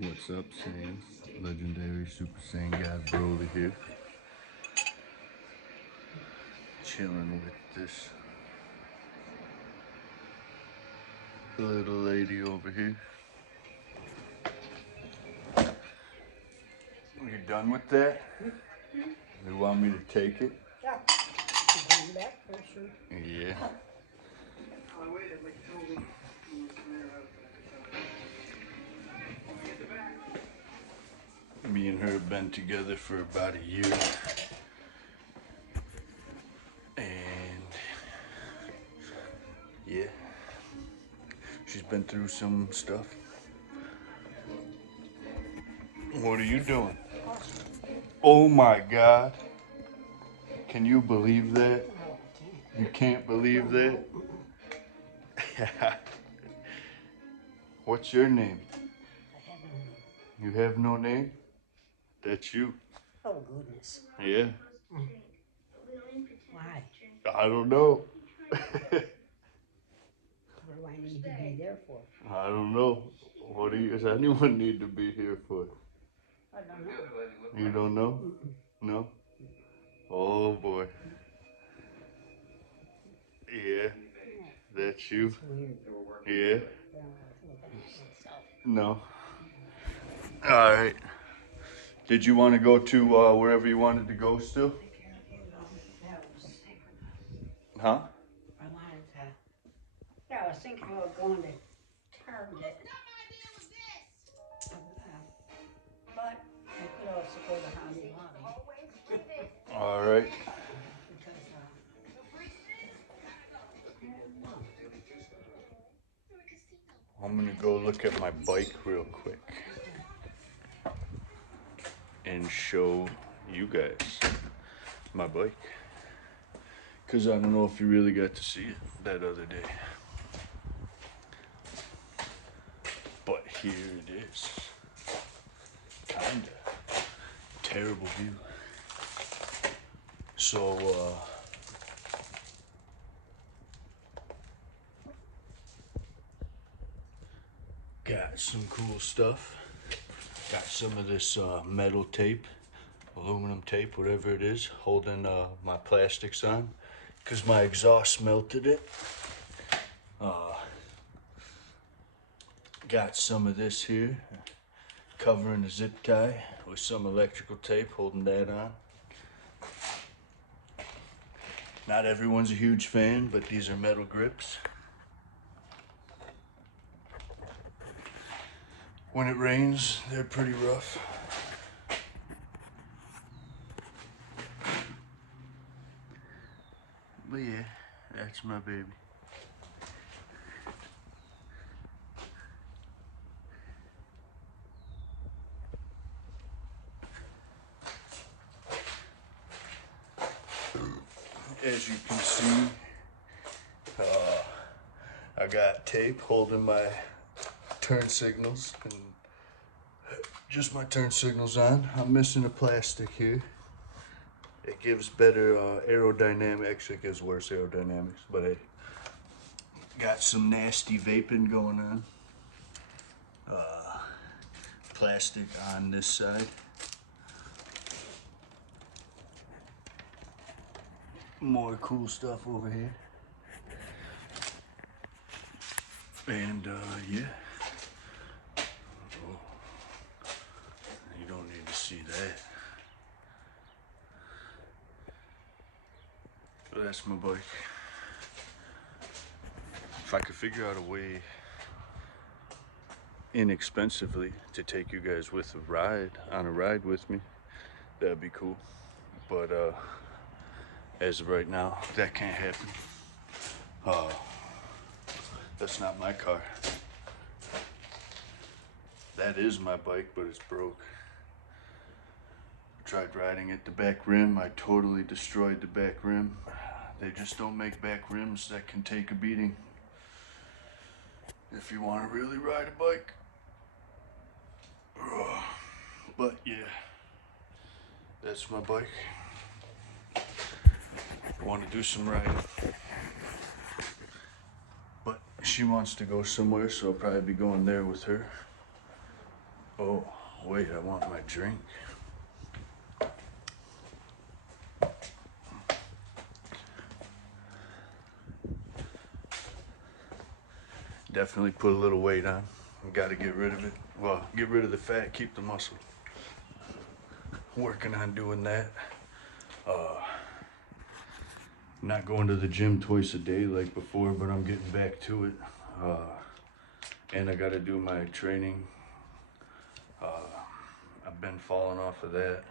What's up, Sam? Legendary Super Saiyan God Broly here. Chilling with this little lady over here. You done with that? You want me to take it? Yeah. Bring back for sure. Yeah. Me and her have been together for about a year. And yeah, she's been through some stuff. What are you doing? Oh my God. Can you believe that? No, I can't. You can't believe that? What's your name? I have no name. You have no name? That's you. Oh, goodness. Yeah. Why? I don't know. What do I need to be there for? I don't know. What does anyone need to be here for? I don't know. You don't know? No? Oh boy. Yeah. That's you. It's weird. Yeah. I don't know what about myself. No. Alright. Did you want to go to wherever you wanted to go still? Huh? I wanted to. Yeah, I was thinking about going to Target. But I could also go to Hobby Lobby. Alright. Because, I'm gonna go look at my bike real quick and show you guys my bike. Cause I don't know if you really got to see it that other day. But here it is. Kinda. Terrible view. So, got some cool stuff. Got some of this metal tape, aluminum tape, whatever it is, holding my plastics on, because my exhaust melted it. Got some of this here, covering a zip tie with some electrical tape, holding that on. Not everyone's a huge fan, but these are metal grips. When it rains, they're pretty rough. But yeah, that's my baby. As you can see, I got tape holding my turn signals and just my turn signals on. I'm missing a plastic here. It gives better aerodynamics. Actually, it gives worse aerodynamics, but it got some nasty vaping going on. Plastic on this side. More cool stuff over here. And yeah. Oh, you don't need to see that. But that's my bike. If I could figure out a way inexpensively to take you guys with on a ride with me, that'd be cool. But as of right now, that can't happen. That's not my car. That is my bike, but it's broke. I tried riding it, the back rim, I totally destroyed the back rim. They just don't make back rims that can take a beating if you want to really ride a bike. But yeah, that's my bike. I want to do some riding. But she wants to go somewhere, so I'll probably be going there with her. Oh, wait, I want my drink. Definitely put a little weight on. Got to get rid of it. Well, get rid of the fat, keep the muscle. Working on doing that. Not going to the gym twice a day like before, but I'm getting back to it. And I got to do my training. I've been falling off of that,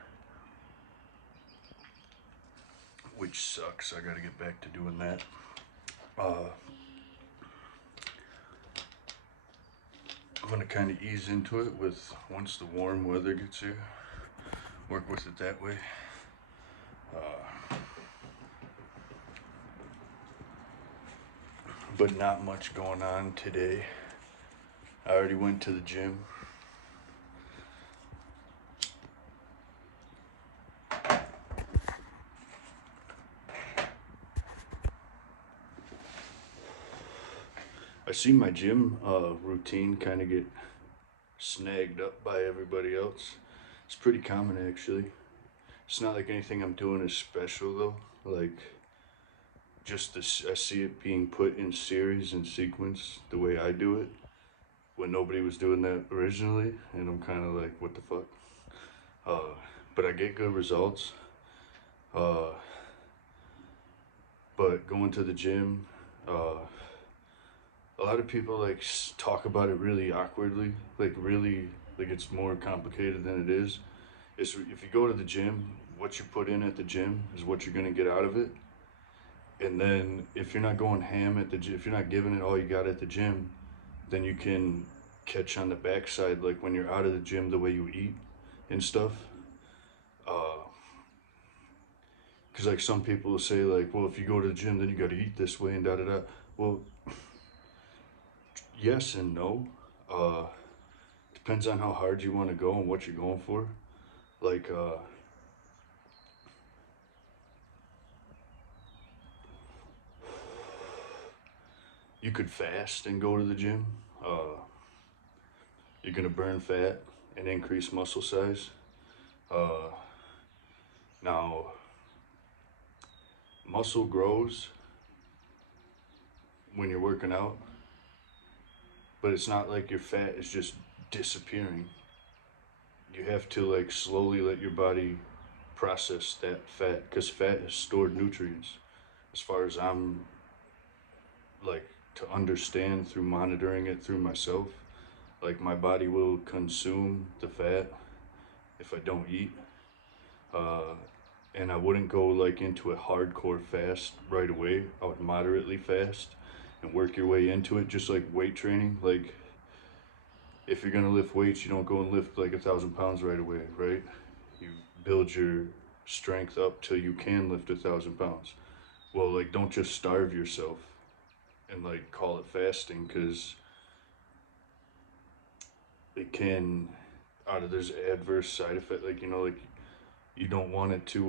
which sucks. I got to get back to doing that. I'm gonna kind of ease into it with once the warm weather gets here. Work with it that way. But not much going on today. I already went to the gym. I see my gym routine kind of get snagged up by everybody else. It's pretty common actually. It's not like anything I'm doing is special though. Like just this, I see it being put in series and sequence the way I do it when nobody was doing that originally, and I'm kind of like, what the fuck? But I get good results. But going to the gym, a lot of people like talk about it really awkwardly, like really, like it's more complicated than it is. It's if you go to the gym, what you put in at the gym is what you're gonna get out of it. And then if you're not going ham at the gym, if you're not giving it all you got at the gym, then you can catch on the backside, like when you're out of the gym, the way you eat and stuff. Because like some people will say like, well, if you go to the gym, then you got to eat this way and da da da. Well, yes and no. Depends on how hard you want to go and what you're going for. Like, you could fast and go to the gym. You're gonna burn fat and increase muscle size. Now, muscle grows when you're working out, but it's not like your fat is just disappearing. You have to like slowly let your body process that fat, because fat is stored nutrients. As far as I'm like to understand through monitoring it through myself, like my body will consume the fat if I don't eat. And I wouldn't go like into a hardcore fast right away. I would moderately fast and work your way into it, just like weight training. Like if you're gonna lift weights, you don't go and lift like 1,000 pounds right away, right? You build your strength up till you can lift 1,000 pounds. Well, like don't just starve yourself and like call it fasting, because it can there's adverse side effect, like like you don't want it to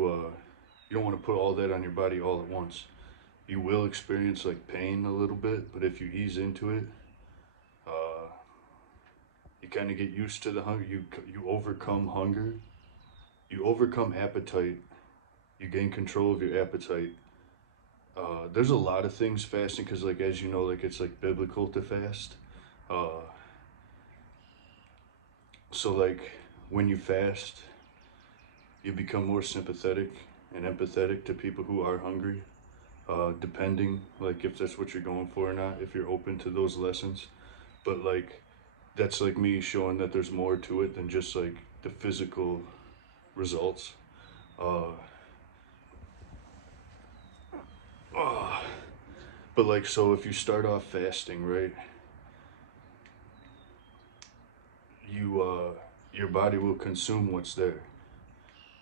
you don't want to put all that on your body all at once. You will experience like pain a little bit, but if you ease into it, you kind of get used to the hunger. You overcome hunger, you overcome appetite, you gain control of your appetite. There's a lot of things fasting, because like as you know, like it's like biblical to fast. uh, so like when you fast, you become more sympathetic and empathetic to people who are hungry, depending like if that's what you're going for or not, if you're open to those lessons. But like that's like me showing that there's more to it than just like the physical results. uh, uh, but like, so if you start off fasting, right, you your body will consume what's there.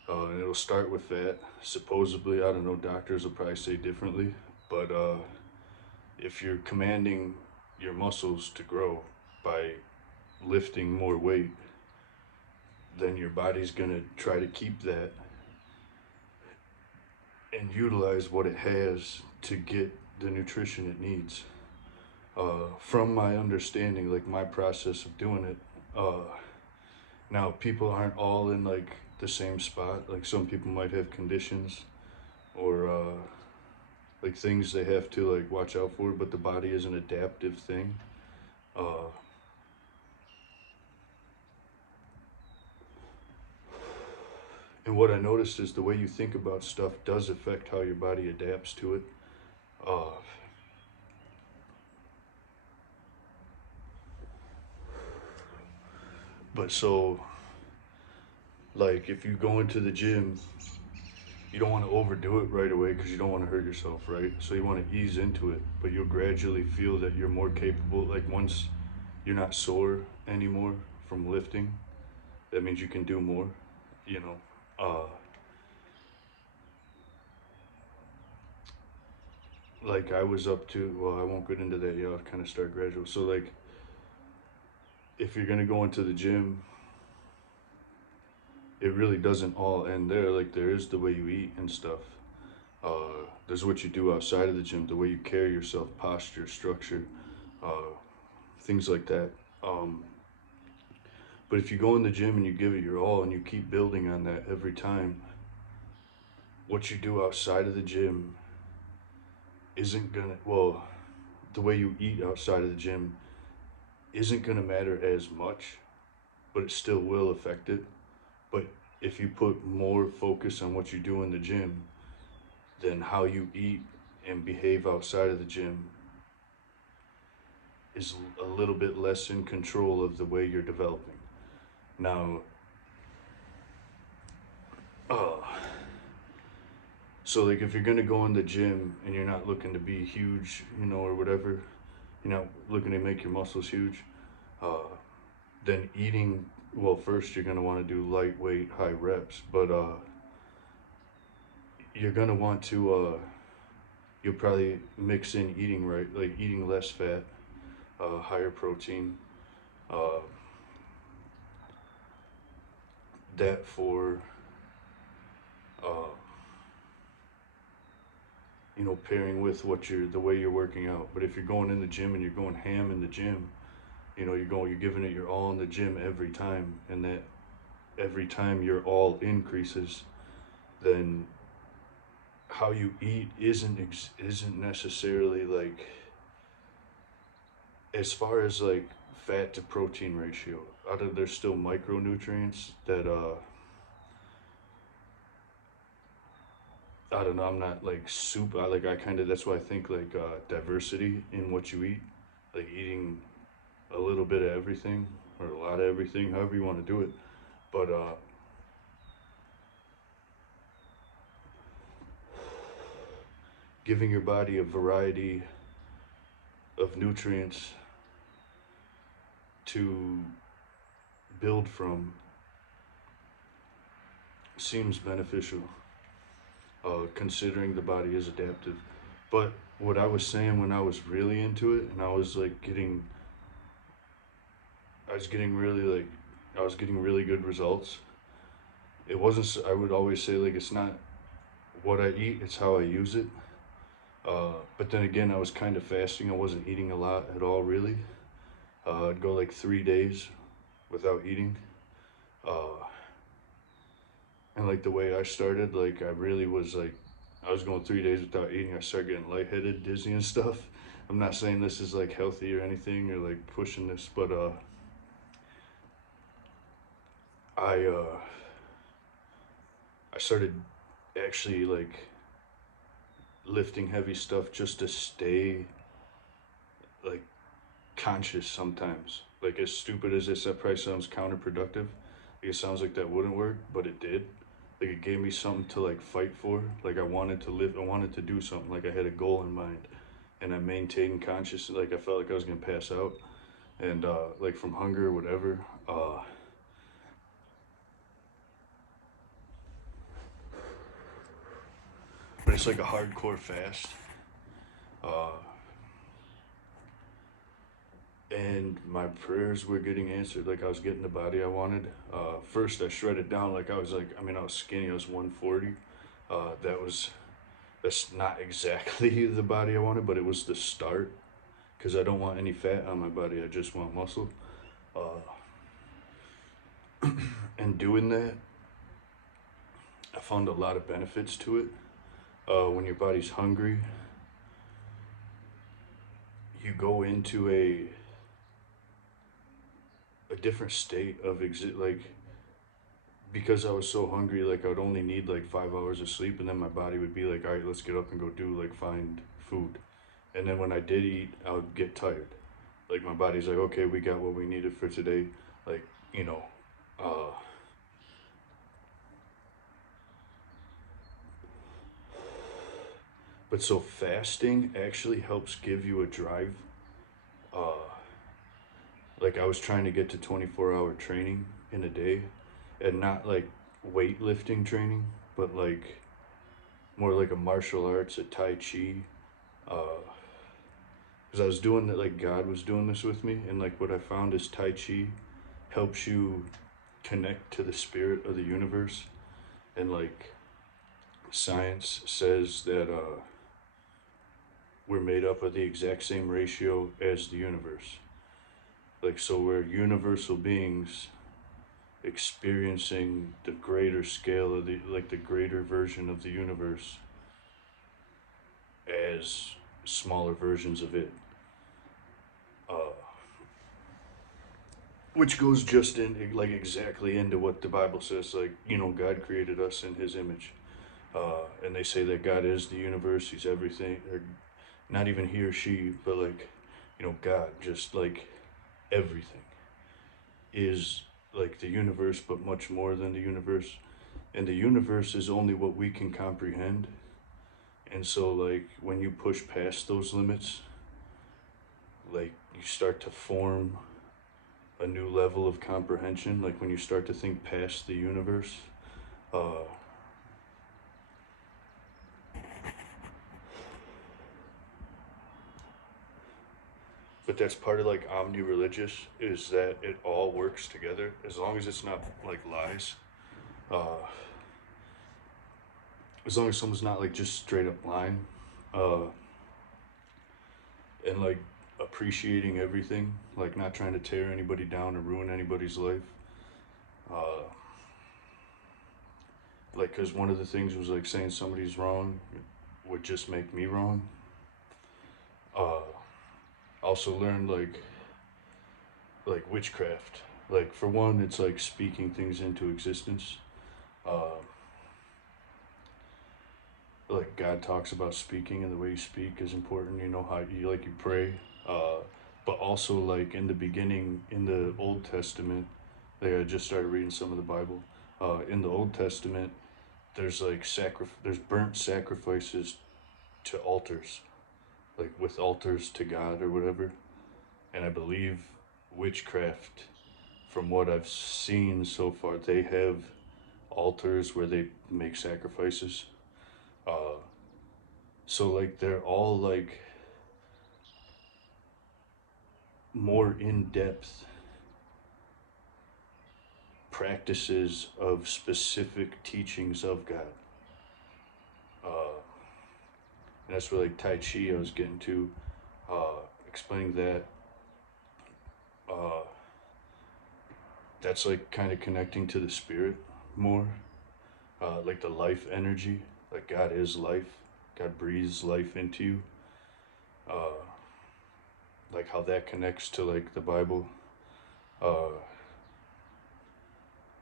And it'll start with fat, supposedly. I don't know, doctors will probably say differently, but if you're commanding your muscles to grow by lifting more weight, then your body's gonna try to keep that and utilize what it has to get the nutrition it needs. From my understanding, like my process of doing it, Now, people aren't all in like the same spot. Like some people might have conditions or like things they have to like watch out for, but the body is an adaptive thing. Uh, and what I noticed is the way you think about stuff does affect how your body adapts to it. Uh, but so, like, if you go into the gym, you don't want to overdo it right away because you don't want to hurt yourself, right? So you want to ease into it, but you'll gradually feel that you're more capable. Like, once you're not sore anymore from lifting, that means you can do more, you know. Like I was up to, well, I won't get into that yet. I'll kind of start gradual. So, like, if you're gonna go into the gym, it really doesn't all end there. Like, there is the way you eat and stuff. There's what you do outside of the gym, the way you carry yourself, posture, structure, uh, things like that. Um, but if you go in the gym and you give it your all and you keep building on that every time, what you do outside of the gym isn't gonna, well, the way you eat outside of the gym isn't gonna matter as much, but it still will affect it. But if you put more focus on what you do in the gym, then how you eat and behave outside of the gym is a little bit less in control of the way you're developing. Now, uh, so like if you're gonna go in the gym and you're not looking to be huge, you know, or whatever, you're not looking to make your muscles huge, uh, then eating, well, first you're gonna want to do lightweight, high reps, but you're gonna want to, you'll probably mix in eating right, like eating less fat, higher protein, uh, that for uh, you know, pairing with what you're the way you're working out. But if you're going in the gym and you're going ham in the gym, you know, you're giving it your all in the gym every time, and that every time your all increases, then how you eat isn't necessarily like, as far as like fat to protein ratio. Out of There's still micronutrients that I don't know. I'm not like super. I kind of, that's why I think like diversity in what you eat, like eating a little bit of everything or a lot of everything, however you want to do it. But giving your body a variety of nutrients to build from seems beneficial, considering the body is adaptive. But what I was saying when I was really into it, and I was like I was getting really like, I was getting really good results. It wasn't. I would always say like it's not what I eat; it's how I use it. But then again, I was kind of fasting. I wasn't eating a lot at all, really. I'd go like 3 days without eating. Uh, and like the way I started, like I really was like, I was going 3 days without eating. I started getting lightheaded, dizzy, and stuff. I'm not saying this is like healthy or anything or like pushing this, but I I started actually like lifting heavy stuff just to stay like conscious sometimes. Like, as stupid as this, that probably sounds counterproductive. Like, it sounds like that wouldn't work, but it did. Like, it gave me something to like fight for. Like, I wanted to live, I wanted to do something. Like, I had a goal in mind, and I maintained conscious. Like, I felt like I was gonna pass out, and like from hunger or whatever. But it's like a hardcore fast. Uh, and my prayers were getting answered. Like, I was getting the body I wanted. First I shredded down. Like, I was like, I mean, I was skinny. I was 140. That's not exactly the body I wanted, but it was the start, because I don't want any fat on my body. I just want muscle. and doing that, I found a lot of benefits to it. When your body's hungry, you go into a different state of like, because I was so hungry, like I would only need like 5 hours of sleep, and then my body would be like, all right, let's get up and go do like find food. And then when I did eat, I would get tired. Like my body's like, okay, we got what we needed for today. Like, you know, uh, but so fasting actually helps give you a drive. Uh, like I was trying to get to 24-hour training in a day, and not like weightlifting training, but like more like a martial arts, a Tai Chi. Because I was doing it like God was doing this with me, and like what I found is Tai Chi helps you connect to the spirit of the universe, and like science says that we're made up of the exact same ratio as the universe. Like, so we're universal beings experiencing the greater scale of the, like the greater version of the universe as smaller versions of it. Which goes just in, like exactly into what the Bible says. Like, you know, God created us in his image. And they say that God is the universe, he's everything, or not even he or she, but like, you know, God, just like everything is like the universe, but much more than the universe. And the universe is only what we can comprehend. And so, like, when you push past those limits, like, you start to form a new level of comprehension. Like, when you start to think past the universe, uh, but that's part of like omni-religious, is that it all works together as long as it's not like lies. Uh, as long as someone's not like just straight up lying, uh, and like appreciating everything, like not trying to tear anybody down or ruin anybody's life. Uh, like, cause one of the things was like saying somebody's wrong would just make me wrong. Uh, also learned like witchcraft. Like for one, it's like speaking things into existence. Uh, like God talks about speaking, and the way you speak is important. You know how you like you pray, but also like in the beginning in the Old Testament, like I just started reading some of the Bible. In the Old Testament, there's like there's burnt sacrifices to altars, like with altars to God or whatever. And I believe witchcraft, from what I've seen so far, they have altars where they make sacrifices. Uh, so like they're all like more in-depth practices of specific teachings of God. And that's where like Tai Chi I was getting to, explaining that. Uh, that's like kind of connecting to the spirit more, like the life energy. Like God is life. God breathes life into you. Uh, like how that connects to like the Bible. Uh,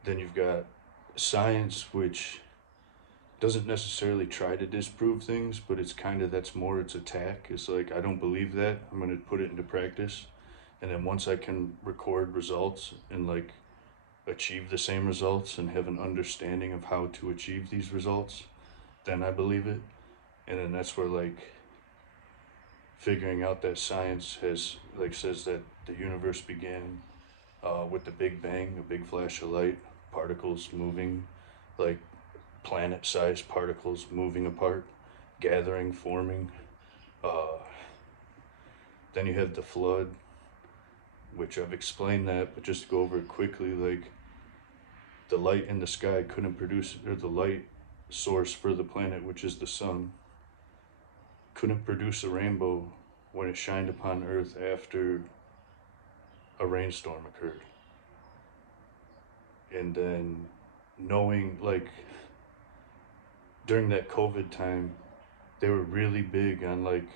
then you've got science, which doesn't necessarily try to disprove things, but it's kind of, that's more its attack. It's like, I don't believe that, I'm going to put it into practice, and then once I can record results and like achieve the same results and have an understanding of how to achieve these results, then I believe it. And then that's where like figuring out that science has like says that the universe began with the Big Bang, a big flash of light, particles moving, like planet-sized particles moving apart, gathering, forming. Uh, then you have the flood, which I've explained that, but just to go over it quickly, like the light in the sky couldn't produce, or the light source for the planet, which is the sun, couldn't produce a rainbow when it shined upon Earth after a rainstorm occurred. And then knowing, like, during that COVID time, they were really big on, like,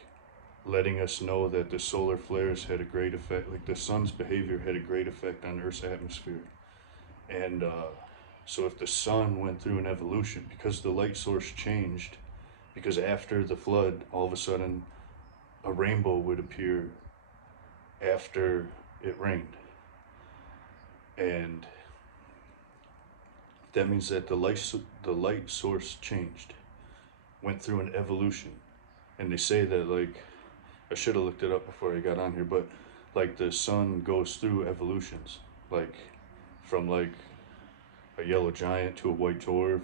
letting us know that the solar flares had a great effect, like the sun's behavior had a great effect on Earth's atmosphere. And so if the sun went through an evolution, because the light source changed, because after the flood, all of a sudden a rainbow would appear after it rained. And that means that the light source changed, went through an evolution. And they say that, like, I should have looked it up before I got on here, but like the sun goes through evolutions, like from like a yellow giant to a white dwarf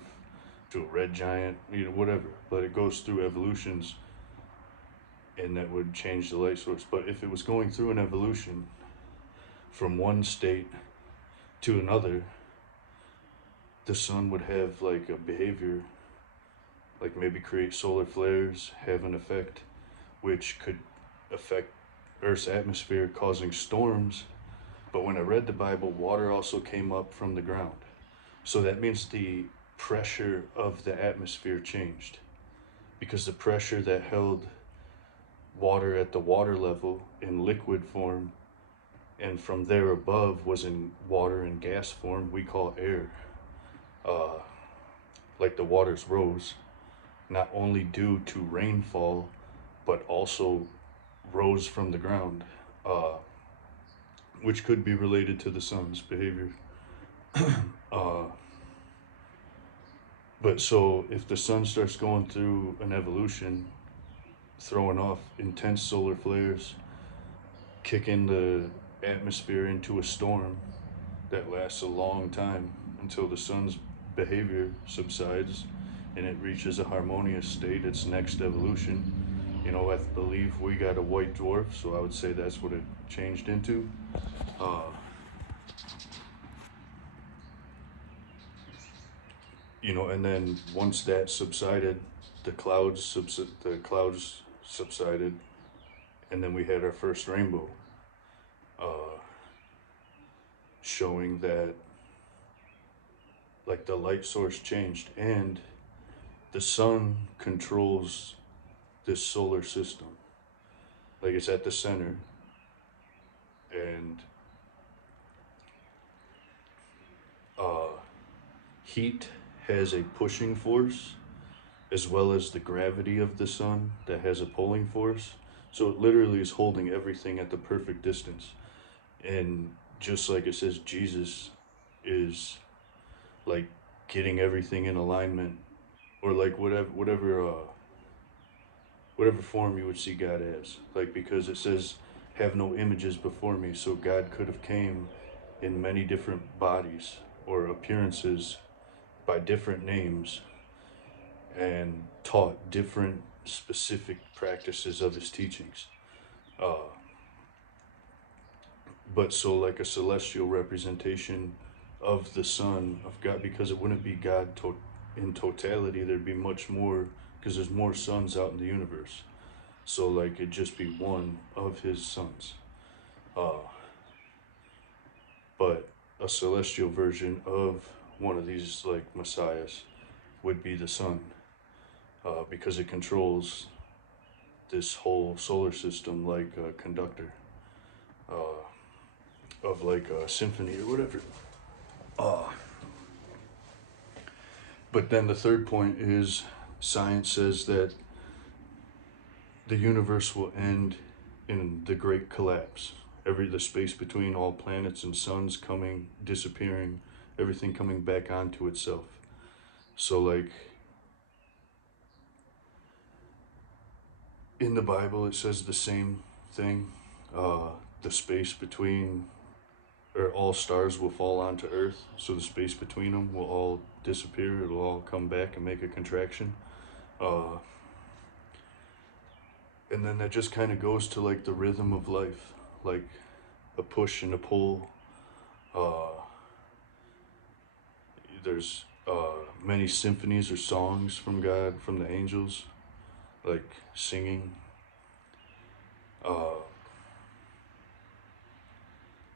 to a red giant, whatever. But it goes through evolutions, and that would change the light source. But if it was going through an evolution from one state to another, the sun would have like a behavior, like maybe create solar flares, have an effect which could affect Earth's atmosphere, causing storms. But when I read the Bible, water also came up from the ground. So that means the pressure of the atmosphere changed, because the pressure that held water at the water level in liquid form and from there above was in water and gas form, we call air. Uh, like the waters rose, not only due to rainfall, but also rose from the ground, which could be related to the sun's behavior. uh, but so if the sun starts going through an evolution, throwing off intense solar flares, kicking the atmosphere into a storm that lasts a long time until the sun's behavior subsides and it reaches a harmonious state, its next evolution. I believe we got a white dwarf, so I would say that's what it changed into. Uh, and then once that subsided, the clouds subsided, and then we had our first rainbow, uh, showing that like the light source changed, and the sun controls this solar system. Like it's at the center, and uh, heat has a pushing force as well as the gravity of the sun that has a pulling force. So it literally is holding everything at the perfect distance. And just like it says, Jesus is like getting everything in alignment, or like whatever form you would see God as. Like, because it says, have no images before me. So God could have came in many different bodies or appearances by different names and taught different specific practices of his teachings. Uh, but so like a celestial representation of the Son of God, because it wouldn't be God in totality, there'd be much more, because there's more suns out in the universe. So like it'd just be one of his sons. Uh, but a celestial version of one of these like messiahs would be the sun, because it controls this whole solar system like a conductor of like a symphony or whatever. Uh, but then the third point is science says that the universe will end in the great collapse. The space between all planets and suns disappearing, everything coming back onto itself. So like in the Bible, it says the same thing. The space between, or all stars will fall onto Earth, so the space between them will all disappear. It'll all come back and make a contraction. And then that just kind of goes to like the rhythm of life, like a push and a pull. There's many symphonies or songs from God, from the angels, like singing.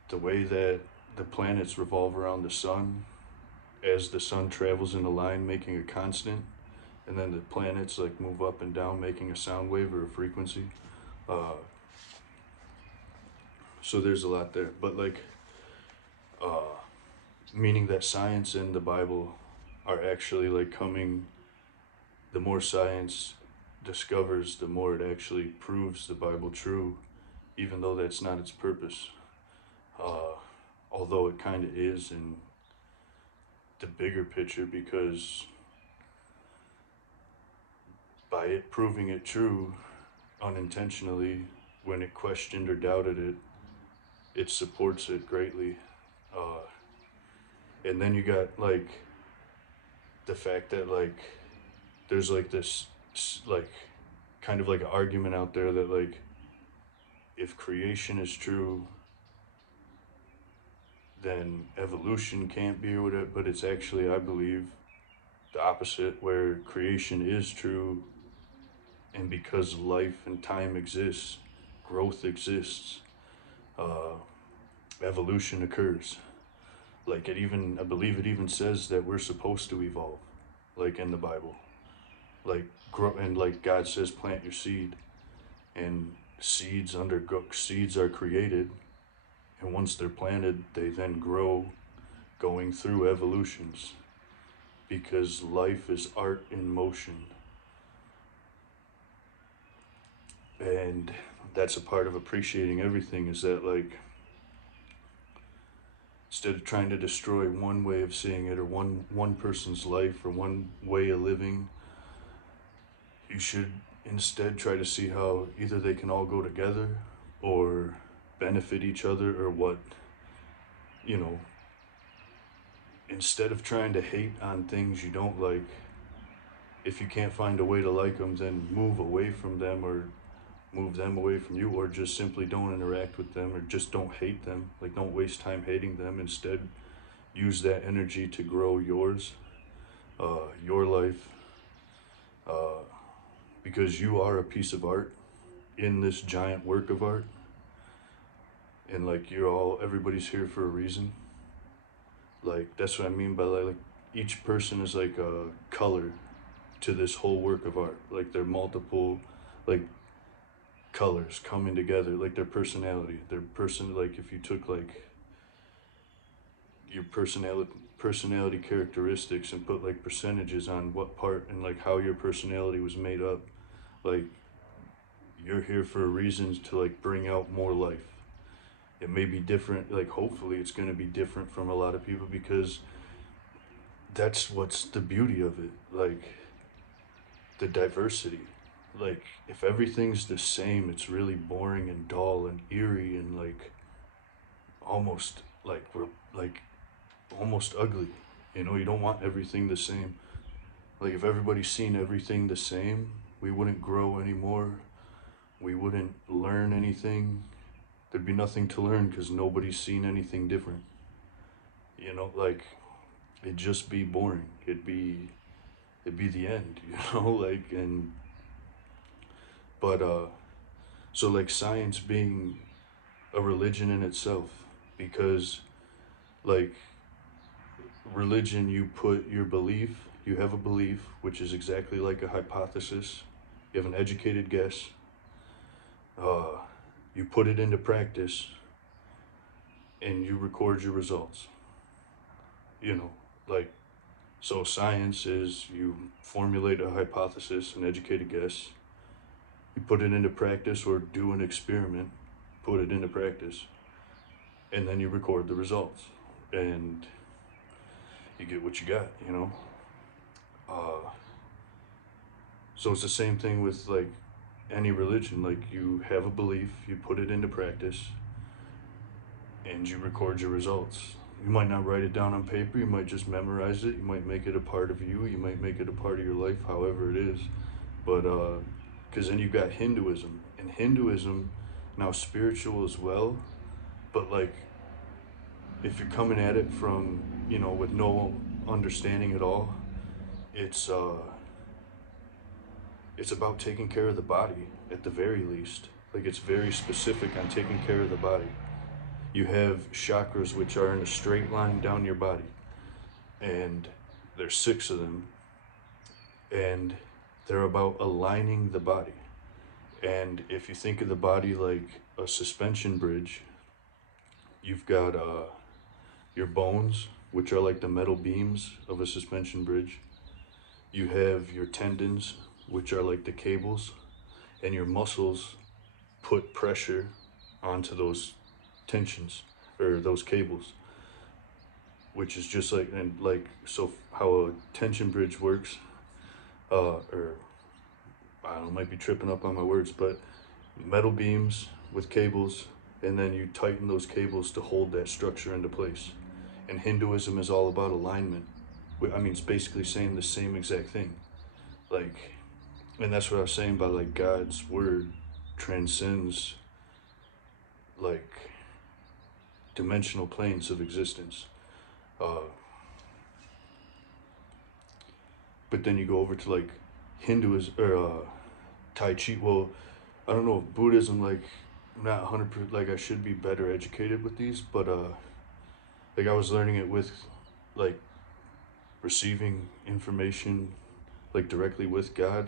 The way that the planets revolve around the sun, as the sun travels in a line, making a constant, and then the planets like move up and down, making a sound wave or a frequency. Uh, so there's a lot there, but like, meaning that science and the Bible are actually like coming. The more science discovers, the more it actually proves the Bible true, even though that's not its purpose. Uh, Although it kind of is in the bigger picture, because by it proving it true unintentionally, when it questioned or doubted it, it supports it greatly. Uh, and then you got like the fact that like there's like this like kind of like an argument out there that like if creation is true, then evolution can't be or whatever. But it's actually, I believe, the opposite, where creation is true, and because life and time exists, growth exists, uh, evolution occurs. Like it even, I believe it even says that we're supposed to evolve, like in the Bible. Like grow, and like God says, plant your seed, and seeds are created, and once they're planted, they then grow, going through evolutions, because life is art in motion. And that's a part of appreciating everything, is that like instead of trying to destroy one way of seeing it, or one person's life, or one way of living, you should instead try to see how either they can all go together or benefit each other, or what, you know, instead of trying to hate on things you don't like, if you can't find a way to like them, then move away from them, or move them away from you, or just simply don't interact with them, or just don't hate them. Like, don't waste time hating them. Instead, use that energy to grow your life, uh, because you are a piece of art in this giant work of art. And like, everybody's here for a reason. Like, that's what I mean by like each person is like a color to this whole work of art. Like, they're multiple, like, colors coming together, like their personality, like if you took like your personality characteristics and put like percentages on what part and like how your personality was made up, like you're here for a reason to like bring out more life. It may be different, like hopefully it's going to be different from a lot of people, because that's what's the beauty of it, like the diversity. Like, if everything's the same, it's really boring and dull and eerie and like almost like almost ugly. You know, you don't want everything the same. Like, if everybody's seen everything the same, we wouldn't grow anymore. We wouldn't learn anything. There'd be nothing to learn because nobody's seen anything different. You know, like, it'd just be boring. It'd be the end, you know, like, and but so like science being a religion in itself, because like religion, you have a belief, which is exactly like a hypothesis. You have an educated guess. You put it into practice, and you record your results. You know, like, so science is you formulate a hypothesis, an educated guess, you put it into practice, or do an experiment, put it into practice, and then you record the results, and you get what you got, you know. So it's the same thing with like any religion. Like, you have a belief, you put it into practice, and you record your results. You might not write it down on paper, you might just memorize it, you might make it a part of you, you might make it a part of your life, however it is. But because then you've got Hinduism, and Hinduism, now spiritual as well, but like, if you're coming at it from, you know, with no understanding at all, it's about taking care of the body at the very least. Like, it's very specific on taking care of the body. You have chakras which are in a straight line down your body. and there's 6 of them, and they're about aligning the body. And if you think of the body like a suspension bridge, you've got your bones, which are like the metal beams of a suspension bridge. You have your tendons, which are like the cables, and your muscles put pressure onto those tensions or those cables, which is just like, and like, so how a tension bridge works, or I don't know, might be tripping up on my words, but metal beams with cables, and then you tighten those cables to hold that structure into place. And Hinduism is all about alignment. I mean, it's basically saying the same exact thing. Like, and that's what I was saying by like God's word transcends like dimensional planes of existence. But then you go over to like Hinduism or Tai Chi. Well, I don't know if Buddhism, like, I'm not 100%, like I should be better educated with these, but like I was learning it with like receiving information like directly with God,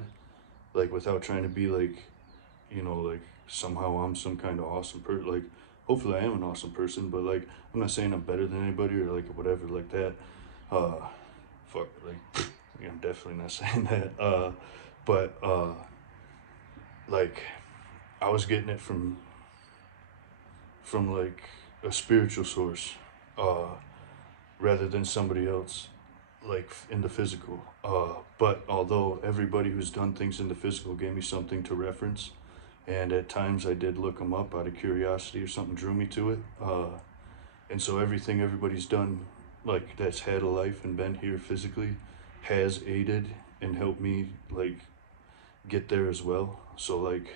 like without trying to be like, you know, like somehow I'm some kind of awesome person. Like, hopefully I am an awesome person, but like I'm not saying I'm better than anybody or like whatever like that. Fuck, like yeah, I'm definitely not saying that. But like I was getting it from like a spiritual source, rather than somebody else, like in the physical. But although everybody who's done things in the physical gave me something to reference, and at times I did look them up out of curiosity or something drew me to it. And so everything everybody's done, like that's had a life and been here physically, has aided and helped me like get there as well. So like,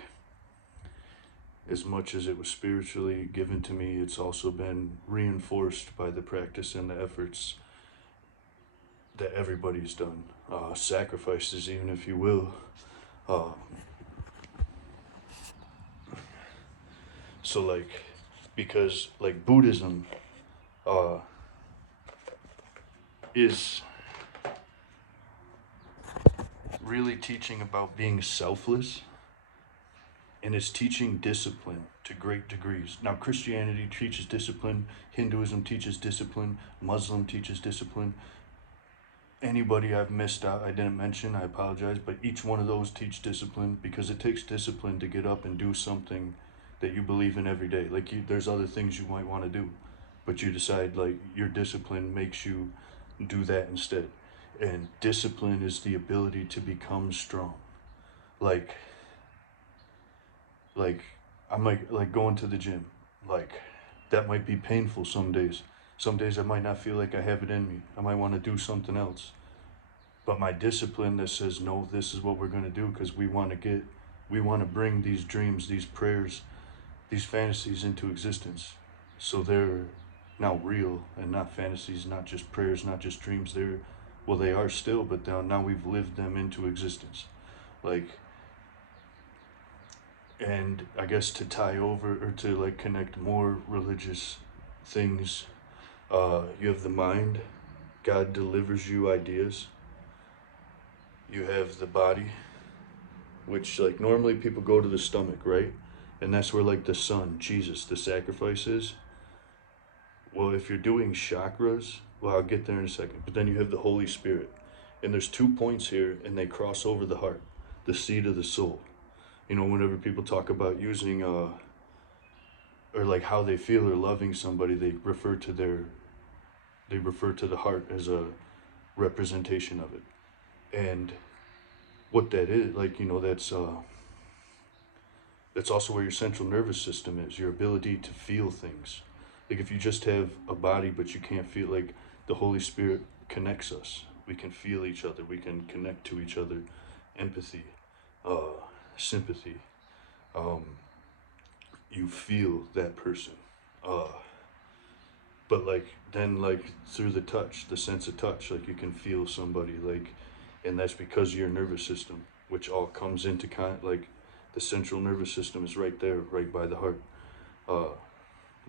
as much as it was spiritually given to me, it's also been reinforced by the practice and the efforts that everybody's done. Sacrifices, even if you will. So like, because like Buddhism is really teaching about being selfless, and it's teaching discipline to great degrees. Now Christianity teaches discipline, Hinduism teaches discipline, Muslim teaches discipline. Anybody I've missed out, I didn't mention, I apologize, but each one of those teach discipline, because it takes discipline to get up and do something that you believe in every day. Like there's other things you might want to do, but you decide like your discipline makes you do that instead. And discipline is the ability to become strong. Like I might like going to the gym, like that might be painful some days. Some days I might not feel like I have it in me. I might want to do something else. But my discipline that says, no, this is what we're going to do, because we want to bring these dreams, these prayers, these fantasies into existence. So they're now real and not fantasies, not just prayers, not just dreams. Well, they are still, but now we've lived them into existence. Like, and I guess to tie over or to like connect more religious things, you have the mind. God delivers you ideas. You have the body, which like normally people go to the stomach, right? And that's where like the son, Jesus, the sacrifice is. Well, if you're doing chakras, well, I'll get there in a second. But then you have the Holy Spirit. And there's 2 points here, and they cross over the heart, the seat of the soul. You know, whenever people talk about using, or like how they feel or loving somebody, they refer to the heart as a representation of it. And what that is, like, you know, that's also where your central nervous system is, your ability to feel things. Like if you just have a body but you can't feel, like the Holy Spirit connects us. We can feel each other. We can connect to each other. Empathy, sympathy. You feel that person. But like then like through the touch, the sense of touch, like you can feel somebody, like, and that's because of your nervous system, which all comes into like the central nervous system is right there, right by the heart.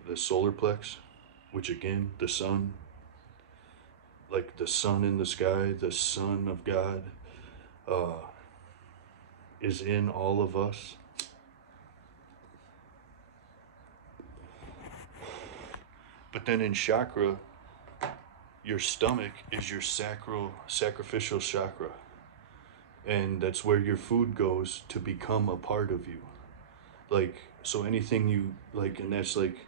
The solar plex, which again, the sun, like the sun in the sky, the Son of God, uh, is in all of us. But then in chakra, your stomach is your sacrificial chakra. And that's where your food goes to become a part of you. Like, so anything you like, and that's like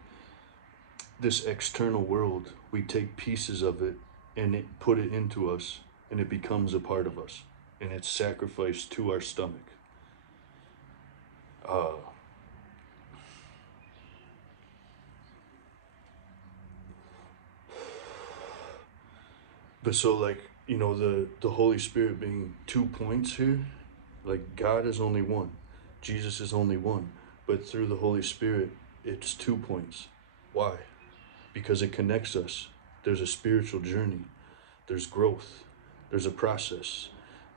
this external world, we take pieces of it and it put it into us and it becomes a part of us. And it's sacrificed to our stomach. Uh, but so like, you know, the Holy Spirit being 2 points here, like God is only one, Jesus is only one, but through the Holy Spirit, it's 2 points. Why? Because it connects us. There's a spiritual journey, there's growth, there's a process,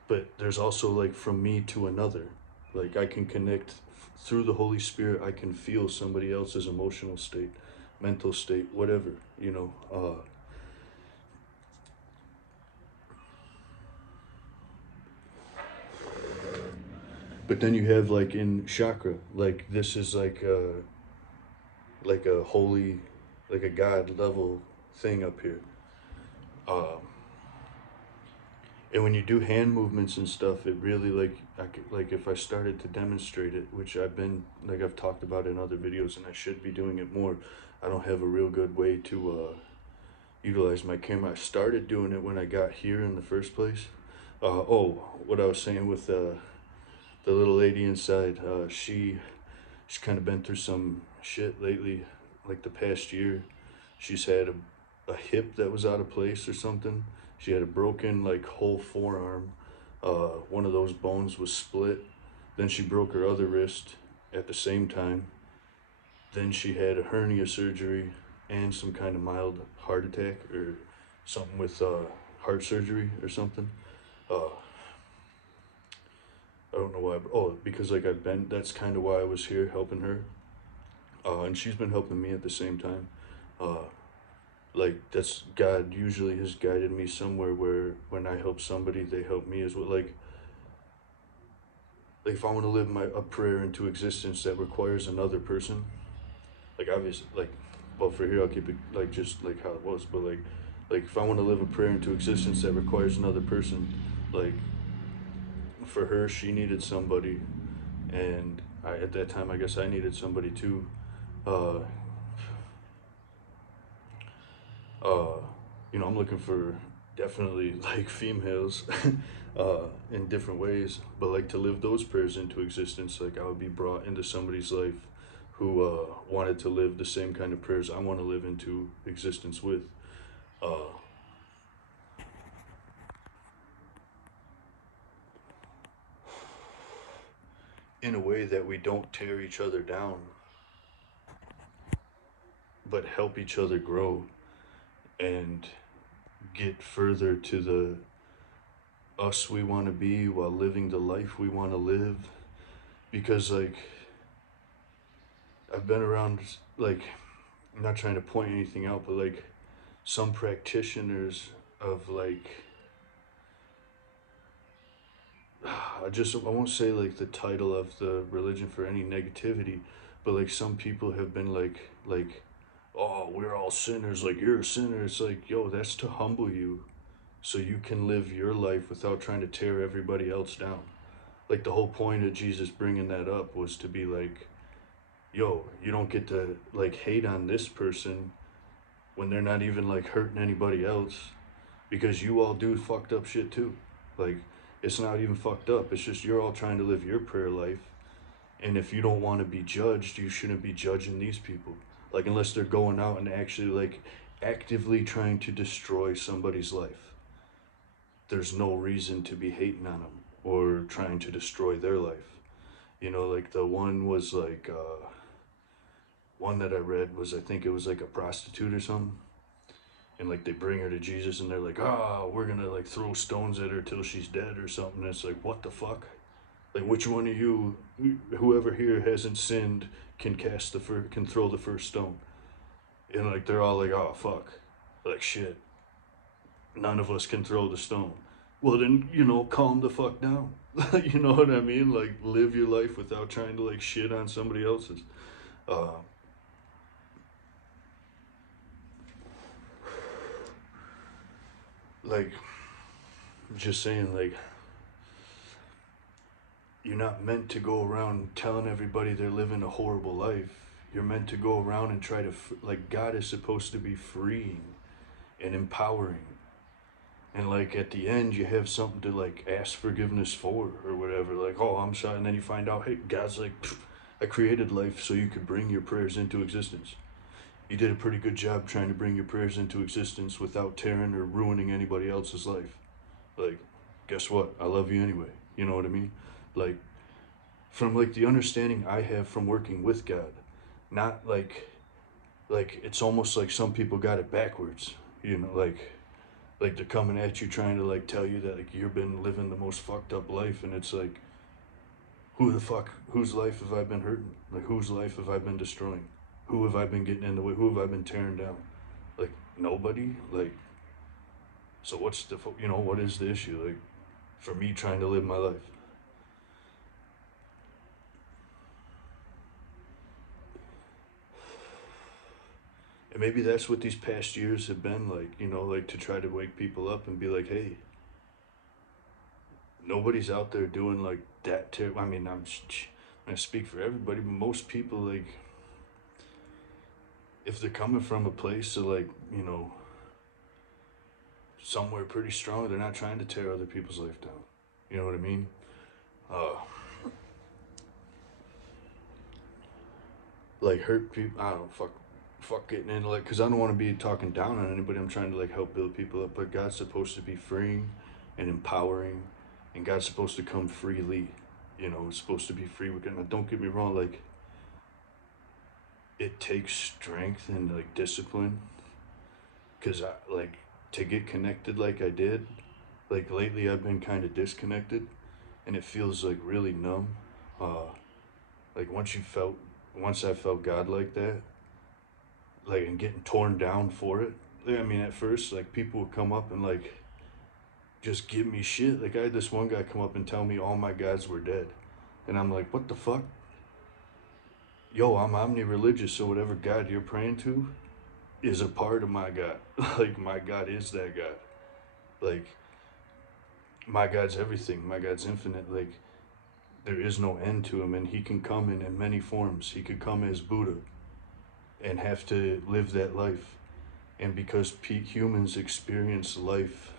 but there's also like from me to another. Like I can connect through the Holy Spirit, I can feel somebody else's emotional state, mental state, whatever, you know. But then you have like in chakra, like this is like a holy, like a God level thing up here. And when you do hand movements and stuff, it really like I could, like if I started to demonstrate it, which I've been like I've talked about in other videos, and I should be doing it more. I don't have a real good way to utilize my camera. I started doing it when I got here in the first place. Oh, what I was saying with the little lady inside, she's kind of been through some shit lately, like the past year. She's had a hip that was out of place or something. She had a broken like whole forearm. One of those bones was split. Then she broke her other wrist at the same time. Then she had a hernia surgery and some kind of mild heart attack or something with heart surgery or something. Uh, I don't know why. Oh, because like I've been. That's kind of why I was here helping her. And she's been helping me at the same time. Uh, like that's God usually has guided me somewhere where when I help somebody, they help me as well. Like if I want to live a prayer into existence that requires another person, like obviously, like, well, for here I'll keep it like just like how it was, but like if I want to live a prayer into existence that requires another person, like for her, she needed somebody, and at that time, I guess I needed somebody too. Uh, uh, you know, I'm looking for definitely like females in different ways, but like to live those prayers into existence, like I would be brought into somebody's life who wanted to live the same kind of prayers I want to live into existence with. Uh, in a way that we don't tear each other down, but help each other grow and get further to the us we want to be while living the life we want to live. Because like I've been around, like, I'm not trying to point anything out, but like some practitioners of like I won't say like the title of the religion for any negativity, but like some people have been like oh, we're all sinners, like you're a sinner. It's like, yo, that's to humble you so you can live your life without trying to tear everybody else down. Like the whole point of Jesus bringing that up was to be like, yo, you don't get to like hate on this person when they're not even like hurting anybody else, because you all do fucked up shit too. Like it's not even fucked up, it's just you're all trying to live your prayer life, and if you don't want to be judged, you shouldn't be judging these people, like unless they're going out and actually like actively trying to destroy somebody's life. There's no reason to be hating on them or trying to destroy their life. You know, like the one was like one that I read was, I think it was like a prostitute or something, and like they bring her to Jesus and they're like, ah, we're gonna like throw stones at her till she's dead or something. And it's like, what the fuck? Like, which one of you, whoever here hasn't sinned, can can throw the first stone? And like they're all like, oh fuck, like shit. none of us can throw the stone. Well, then, calm the fuck down. You know what I mean? Like, live your life without trying to, like, shit on somebody else's. Uh, like, just saying, like, you're not meant to go around telling everybody they're living a horrible life. You're meant to go around and try to, like, God is supposed to be freeing and empowering. And, like, at the end, you have something to, like, ask forgiveness for or whatever. Like, oh, I'm sorry. And then you find out, hey, God's like, I created life so you could bring your prayers into existence. You did a pretty good job trying to bring your prayers into existence without tearing or ruining anybody else's life. Like, guess what? I love you anyway. You know what I mean? Like, from, like, the understanding I have from working with God, not like it's almost like some people got it backwards. Like they're coming at you trying to, like, tell you that, like, you've been living the most fucked up life, and it's like, whose life have I been hurting? Like, whose life have I been destroying? Who have I been getting in the way? Who have I been tearing down? Like, nobody. Like, so what is the issue? Like, for me trying to live my life. And maybe that's what these past years have been like, like, to try to wake people up and be like, hey, nobody's out there doing, like, that terrible. I mean, I speak for everybody, but most people, like, if they're coming from a place of, like, somewhere pretty strong, they're not trying to tear other people's life down. You know what I mean? Uh, like, hurt people. I don't know, fuck getting into, like, because I don't want to be talking down on anybody. I'm trying to, like, help build people up. But God's supposed to be freeing and empowering, and God's supposed to come freely. It's supposed to be free. Now, don't get me wrong. Like, it takes strength and, like, discipline. Because to get connected like I did, like, lately I've been kind of disconnected, and it feels, like, really numb. Like, once I felt God like that, like, and getting torn down for it. I mean, at first, like, people would come up and, like, just give me shit. Like, I had this one guy come up and tell me all my gods were dead, and I'm like, what the fuck? Yo, I'm omni-religious, so whatever God you're praying to is a part of my God. Like, my God is that God. Like, my God's everything. My God's infinite. Like, there is no end to him, and he can come in many forms. He could come as Buddha and have to live that life. And because humans experience life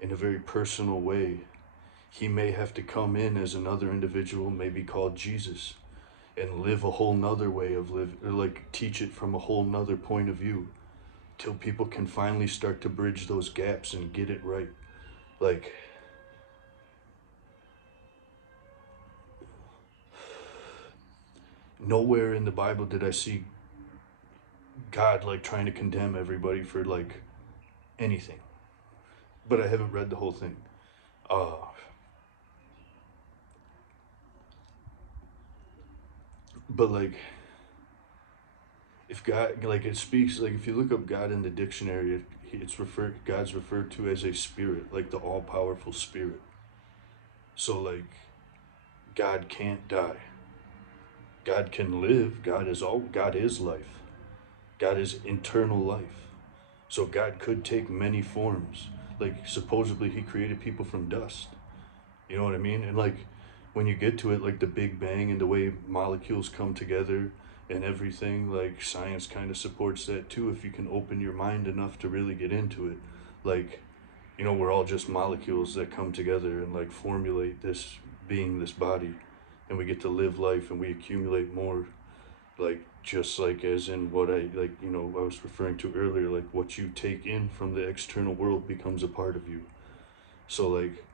in a very personal way, he may have to come in as another individual, maybe called Jesus, and live a whole nother way of living, or, like, teach it from a whole nother point of view, till people can finally start to bridge those gaps and get it right. Like, nowhere in the Bible did I see God, like, trying to condemn everybody for, like, anything. But I haven't read the whole thing. But, like, if God, like, it speaks, like, if you look up God in the dictionary, God's referred to as a spirit, like the all-powerful spirit. So, like, God can't die. God can live. God is life. God is eternal life. So God could take many forms. Like, supposedly he created people from dust. You know what I mean? And, like, when you get to it, like, the Big Bang and the way molecules come together and everything, like, science kind of supports that too, if you can open your mind enough to really get into it. Like, we're all just molecules that come together and, like, formulate this being, this body, and we get to live life and we accumulate more. Like, just like as in what I was referring to earlier, like, what you take in from the external world becomes a part of you. So, like,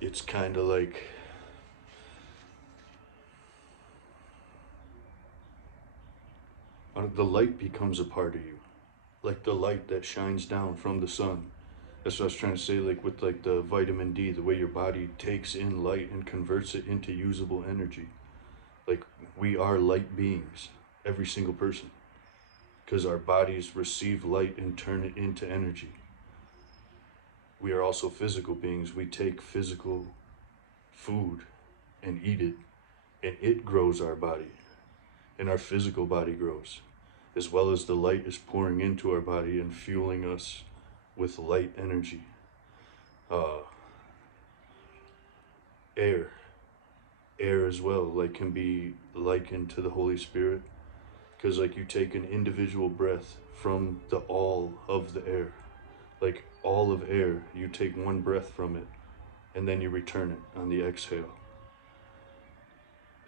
it's kind of like the light becomes a part of you, like the light that shines down from the sun. That's what I was trying to say, like, with, like, the vitamin D, the way your body takes in light and converts it into usable energy. Like, we are light beings, every single person, because our bodies receive light and turn it into energy. We are also physical beings. We take physical food and eat it, and it grows our body, and our physical body grows, as well as the light is pouring into our body and fueling us with light energy. Uh, air, air as well, like can be likened to the Holy Spirit, because like you take an individual breath from the all of the air, like all of air, you take one breath from it, and then you return it on the exhale,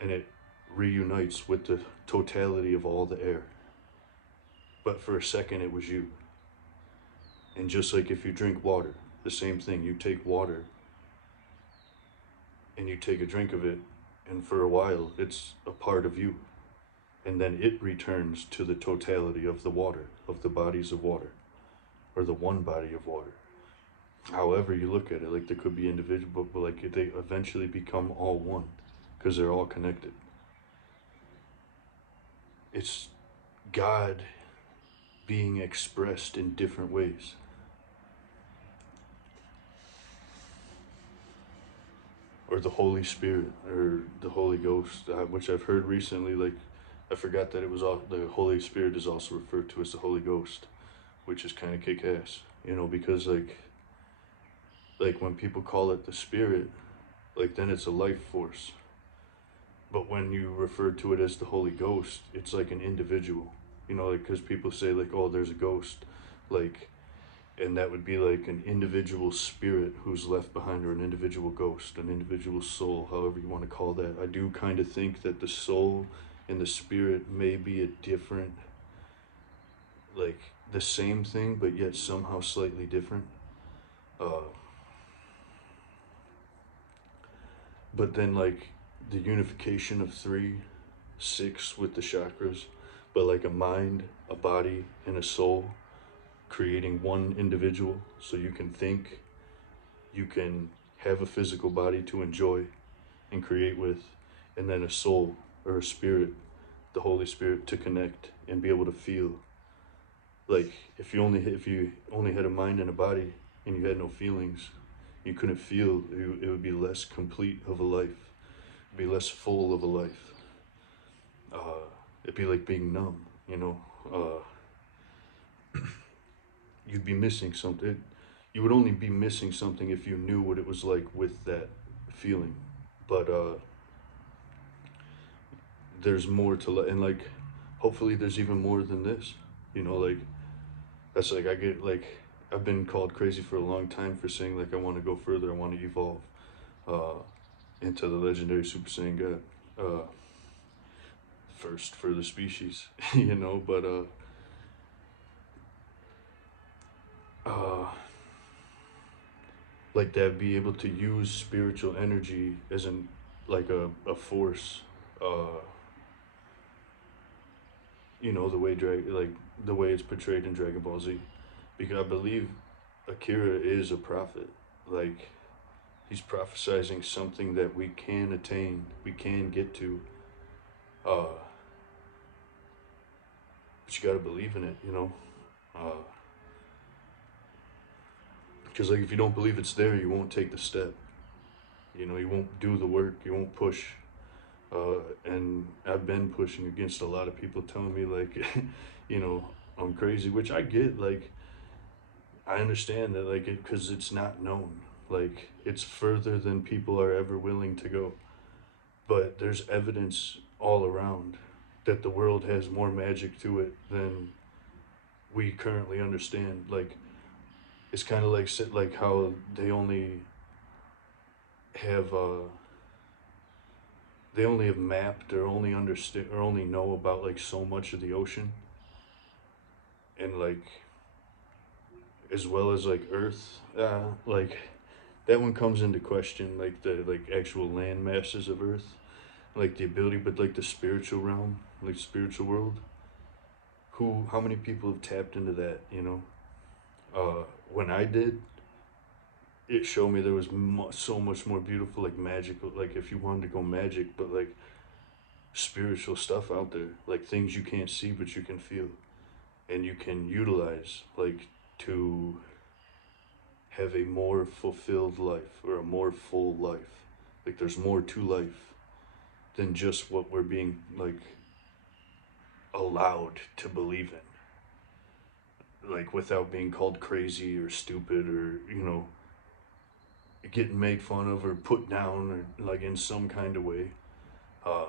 and it reunites with the totality of all the air. But for a second, it was you. And just like if you drink water, the same thing. You take water and you take a drink of it, and for a while, it's a part of you. And then it returns to the totality of the water, of the bodies of water, or the one body of water. However you look at it, like there could be individual, but like they eventually become all one, because they're all connected. It's God being expressed in different ways. Or the Holy Spirit, or the Holy Ghost, which I've heard recently. Like, I forgot that it was all, the Holy Spirit is also referred to as the Holy Ghost, which is kind of kick-ass, you know, because like when people call it the Spirit, like then it's a life force. But when you refer to it as the Holy Ghost, it's like an individual, you know, like because people say like, oh, there's a ghost, like, and that would be like an individual spirit who's left behind, or an individual ghost, an individual soul, however you want to call that. I do kind of think that the soul and the spirit may be a different, like the same thing, but yet somehow slightly different. But then like the unification of 3, 6 with the chakras, but like a mind, a body, and a soul, creating one individual, so you can think, you can have a physical body to enjoy and create with, and then a soul or a spirit, the Holy Spirit, to connect and be able to feel. Like if you only had a mind and a body and you had no feelings, you couldn't feel. It would be less complete of a life. It'd be less full of a life. It'd be like being numb, you know. You'd be missing something. You would only be missing something if you knew what it was like with that feeling. But there's more to and like hopefully there's even more than this, you know. Like that's like I get like I've been called crazy for a long time for saying like I want to go further, I want to evolve into the legendary Super Saiyan God, first for the species. You know. But like that, be able to use spiritual energy as an like a force, you know, the way like the way it's portrayed in Dragon Ball Z, because I believe Akira is a prophet. Like he's prophesizing something that we can attain, we can get to, but you gotta believe in it, you know. Because like if you don't believe it's there, you won't take the step, you know. You won't do the work, you won't push. And I've been pushing against a lot of people telling me like, you know, I'm crazy, which I get. Like, I understand that, like, because it's not known. Like, it's further than people are ever willing to go. But there's evidence all around that the world has more magic to it than we currently understand. Like, it's kind of like how they only have mapped or only understand or only know about like so much of the ocean, and like as well as like Earth, like that one comes into question, like the like actual land masses of Earth, like the ability, but like the spiritual realm, like spiritual world. How many people have tapped into that? You know, when I did, it showed me there was so much more beautiful, like magical. Like if you wanted to go magic, but like spiritual stuff out there, like things you can't see but you can feel and you can utilize, like to have a more fulfilled life or a more full life. Like there's more to life than just what we're being like allowed to believe in. Like without being called crazy or stupid or, getting made fun of or put down or like in some kind of way. Uh,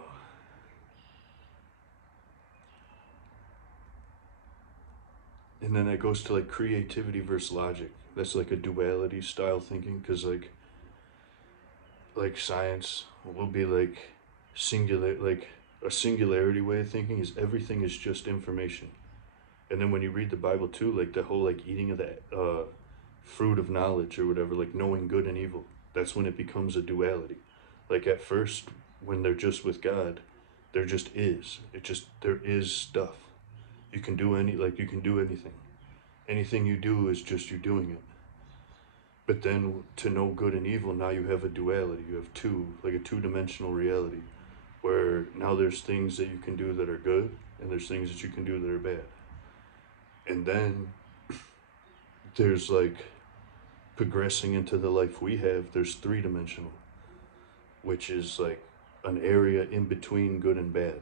and then it goes to like creativity versus logic. That's like a duality style thinking, because like science will be like singular, like a singularity way of thinking is everything is just information. And then when you read the Bible too, like the whole like eating of the fruit of knowledge or whatever, like knowing good and evil, that's when it becomes a duality. Like at first, when they're just with God, there just is. There is stuff. You can do you can do anything. Anything you do is just you doing it. But then to know good and evil, now you have a duality. You have like a two-dimensional reality, where now there's things that you can do that are good, and there's things that you can do that are bad. And then there's like progressing into the life we have, there's three-dimensional, which is like an area in between good and bad,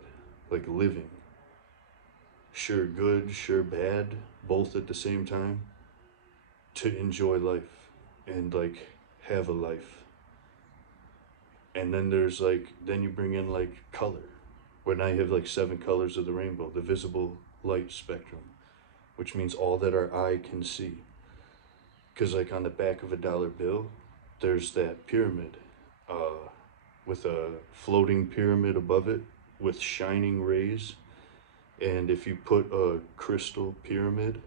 like living. Sure good, sure bad, both at the same time, to enjoy life and like have a life. And then there's like, then you bring in like color, where now you have like 7 colors of the rainbow, the visible light spectrum, which means all that our eye can see. Because like on the back of a dollar bill, there's that pyramid with a floating pyramid above it with shining rays. And if you put a crystal pyramid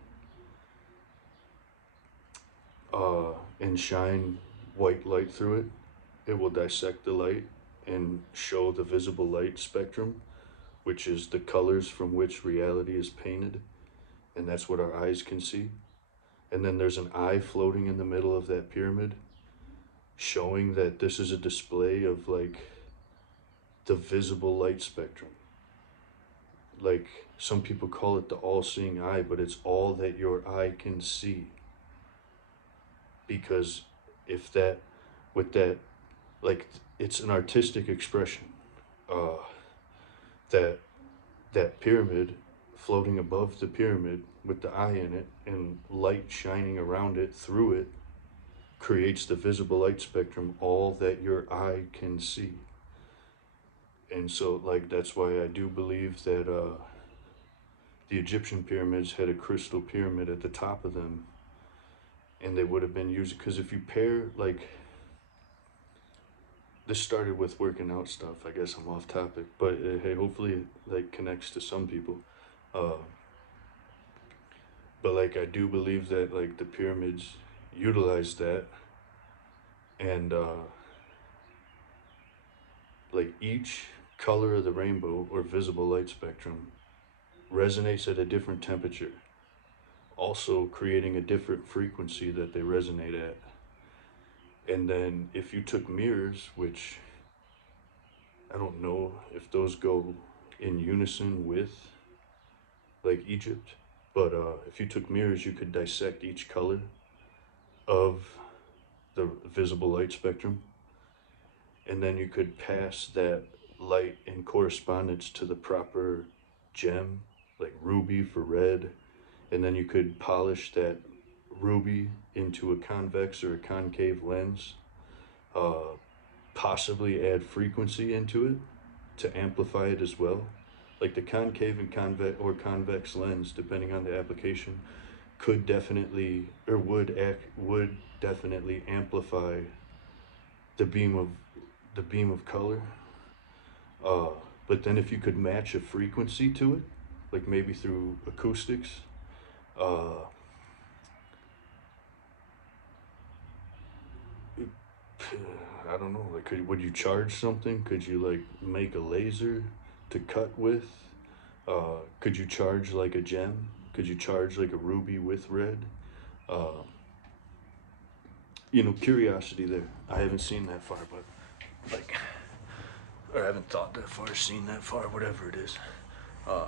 and shine white light through it, it will dissect the light and show the visible light spectrum, which is the colors from which reality is painted. And that's what our eyes can see. And then there's an eye floating in the middle of that pyramid, showing that this is a display of like the visible light spectrum. Like some people call it the all-seeing eye, but it's all that your eye can see. Because if that, with that, like it's an artistic expression. That that pyramid floating above the pyramid with the eye in it and light shining around it through it creates the visible light spectrum, all that your eye can see. And so like that's why I do believe that the Egyptian pyramids had a crystal pyramid at the top of them, and they would have been used, because if you pair like, this started with working out stuff, I guess I'm off topic, but hey, hopefully it like connects to some people. But like I do believe that like the pyramids utilized that, and like each color of the rainbow or visible light spectrum resonates at a different temperature, also creating a different frequency that they resonate at. And then if you took mirrors, which I don't know if those go in unison with like Egypt, but if you took mirrors, you could dissect each color of the visible light spectrum, and then you could pass that light in correspondence to the proper gem, like ruby for red, and then you could polish that ruby into a convex or a concave lens, possibly add frequency into it to amplify it as well. Like the concave and convex lens, depending on the application, could definitely or would definitely amplify the beam of color. But then if you could match a frequency to it, like maybe through acoustics, I don't know, like would you charge something? Could you like make a laser to cut with? Could you charge like a gem? Could you charge like a ruby with red? Curiosity there. I haven't seen that far, but like or I haven't thought that far, seen that far, whatever it is. Uh,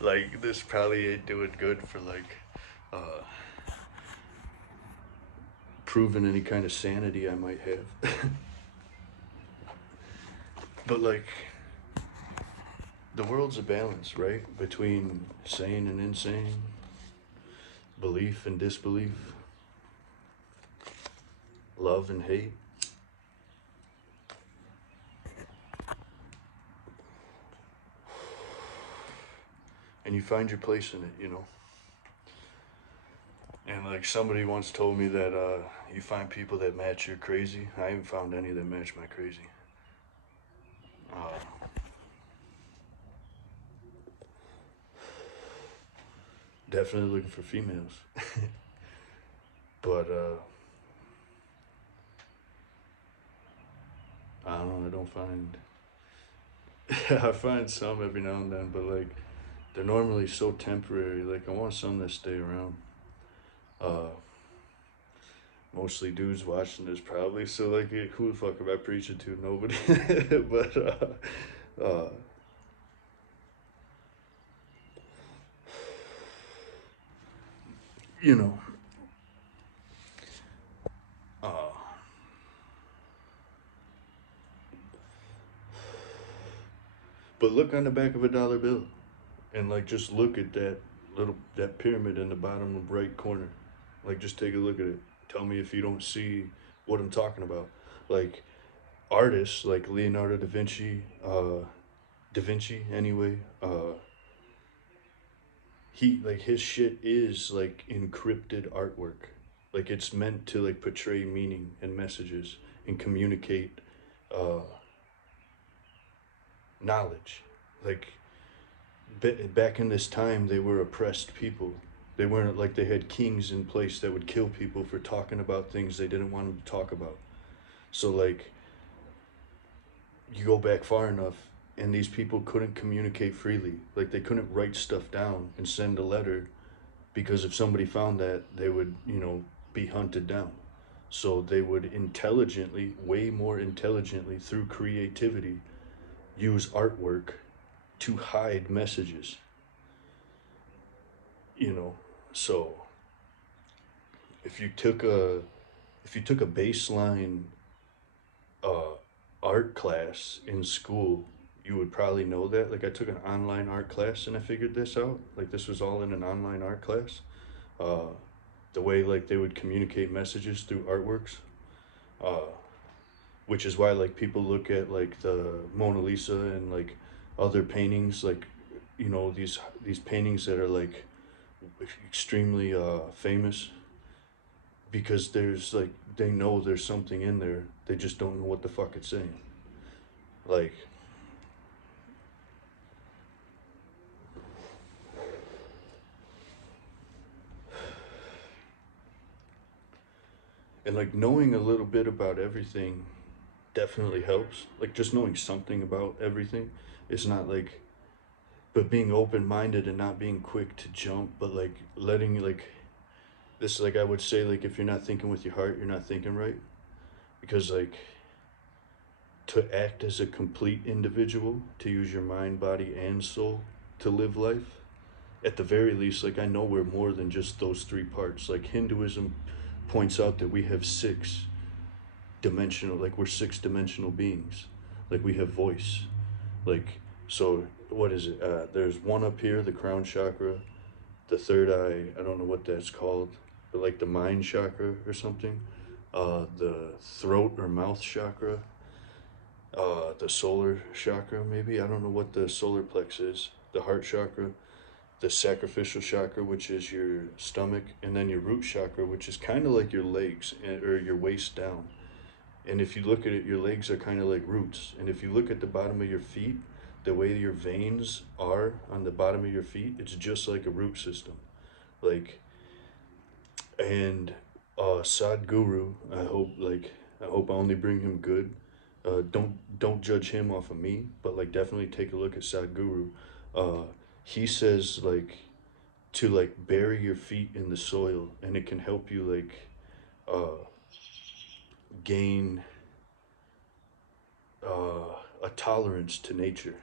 like this probably ain't doing good for like proving any kind of sanity I might have. But like the world's a balance, right? Between sane and insane, belief and disbelief, love and hate. And you find your place in it, you know. And like somebody once told me that you find people that match your crazy. I haven't found any that match my crazy. Uh, Definitely looking for females. But I don't know, I don't find I find some every now and then, but like they're normally so temporary. Like I want some that stay around. Uh Mostly dudes watching this probably, so like who the fuck am I preaching to? Nobody. But you know, uh but look on the back of a dollar bill and like just look at that pyramid in the bottom right corner. Like just take a look at it. Tell me if you don't see what I'm talking about. Like artists like Leonardo da Vinci, anyway, he like his shit is like encrypted artwork. Like it's meant to like portray meaning and messages and communicate uh knowledge. Like back in this time they were oppressed people. They weren't like they had kings in place that would kill people for talking about things they didn't want them to talk about. So like you go back far enough and these people couldn't communicate freely. Like they couldn't write stuff down and send a letter because if somebody found that, they would, be hunted down. So they would intelligently, way more intelligently, through creativity, use artwork to hide messages. You know, so if you took a baseline uh, art class in school, you would probably know that. Like I took an online art class and I figured this out. Like this was all in an online art class. Uh, the way like they would communicate messages through artworks, uh, which is why like people look at like the Mona Lisa and like other paintings, like these paintings that are like extremely famous because there's like they know there's something in there. They just don't know what the fuck it's saying. Like and like knowing a little bit about everything definitely helps. Like just knowing something about everything is not like, but being open minded and not being quick to jump, but like letting like this, like I would say, like if you're not thinking with your heart, you're not thinking right. Because like to act as a complete individual, to use your mind, body, and soul to live life, at the very least, like I know we're more than just those three parts. Like Hinduism points out that we have six dimensional, like we're six dimensional beings. Like we have voice. Like, so what is it? There's one up here, the crown chakra, the third eye, I don't know what that's called, but like the mind chakra or something. The throat or mouth chakra, the solar chakra, maybe. I don't know what the solar plex is. The heart chakra, the sacrificial chakra, which is your stomach, and then your root chakra, which is kind of like your legs or your waist down. And if you look at it, your legs are kind of like roots. And if you look at the bottom of your feet, the way your veins are on the bottom of your feet, it's just like a root system. Like, and Sadhguru, I hope I only bring him good. Don't judge him off of me, but like definitely take a look at Sadhguru. Uh, he says like to like bury your feet in the soil, and it can help you like gain a tolerance to nature.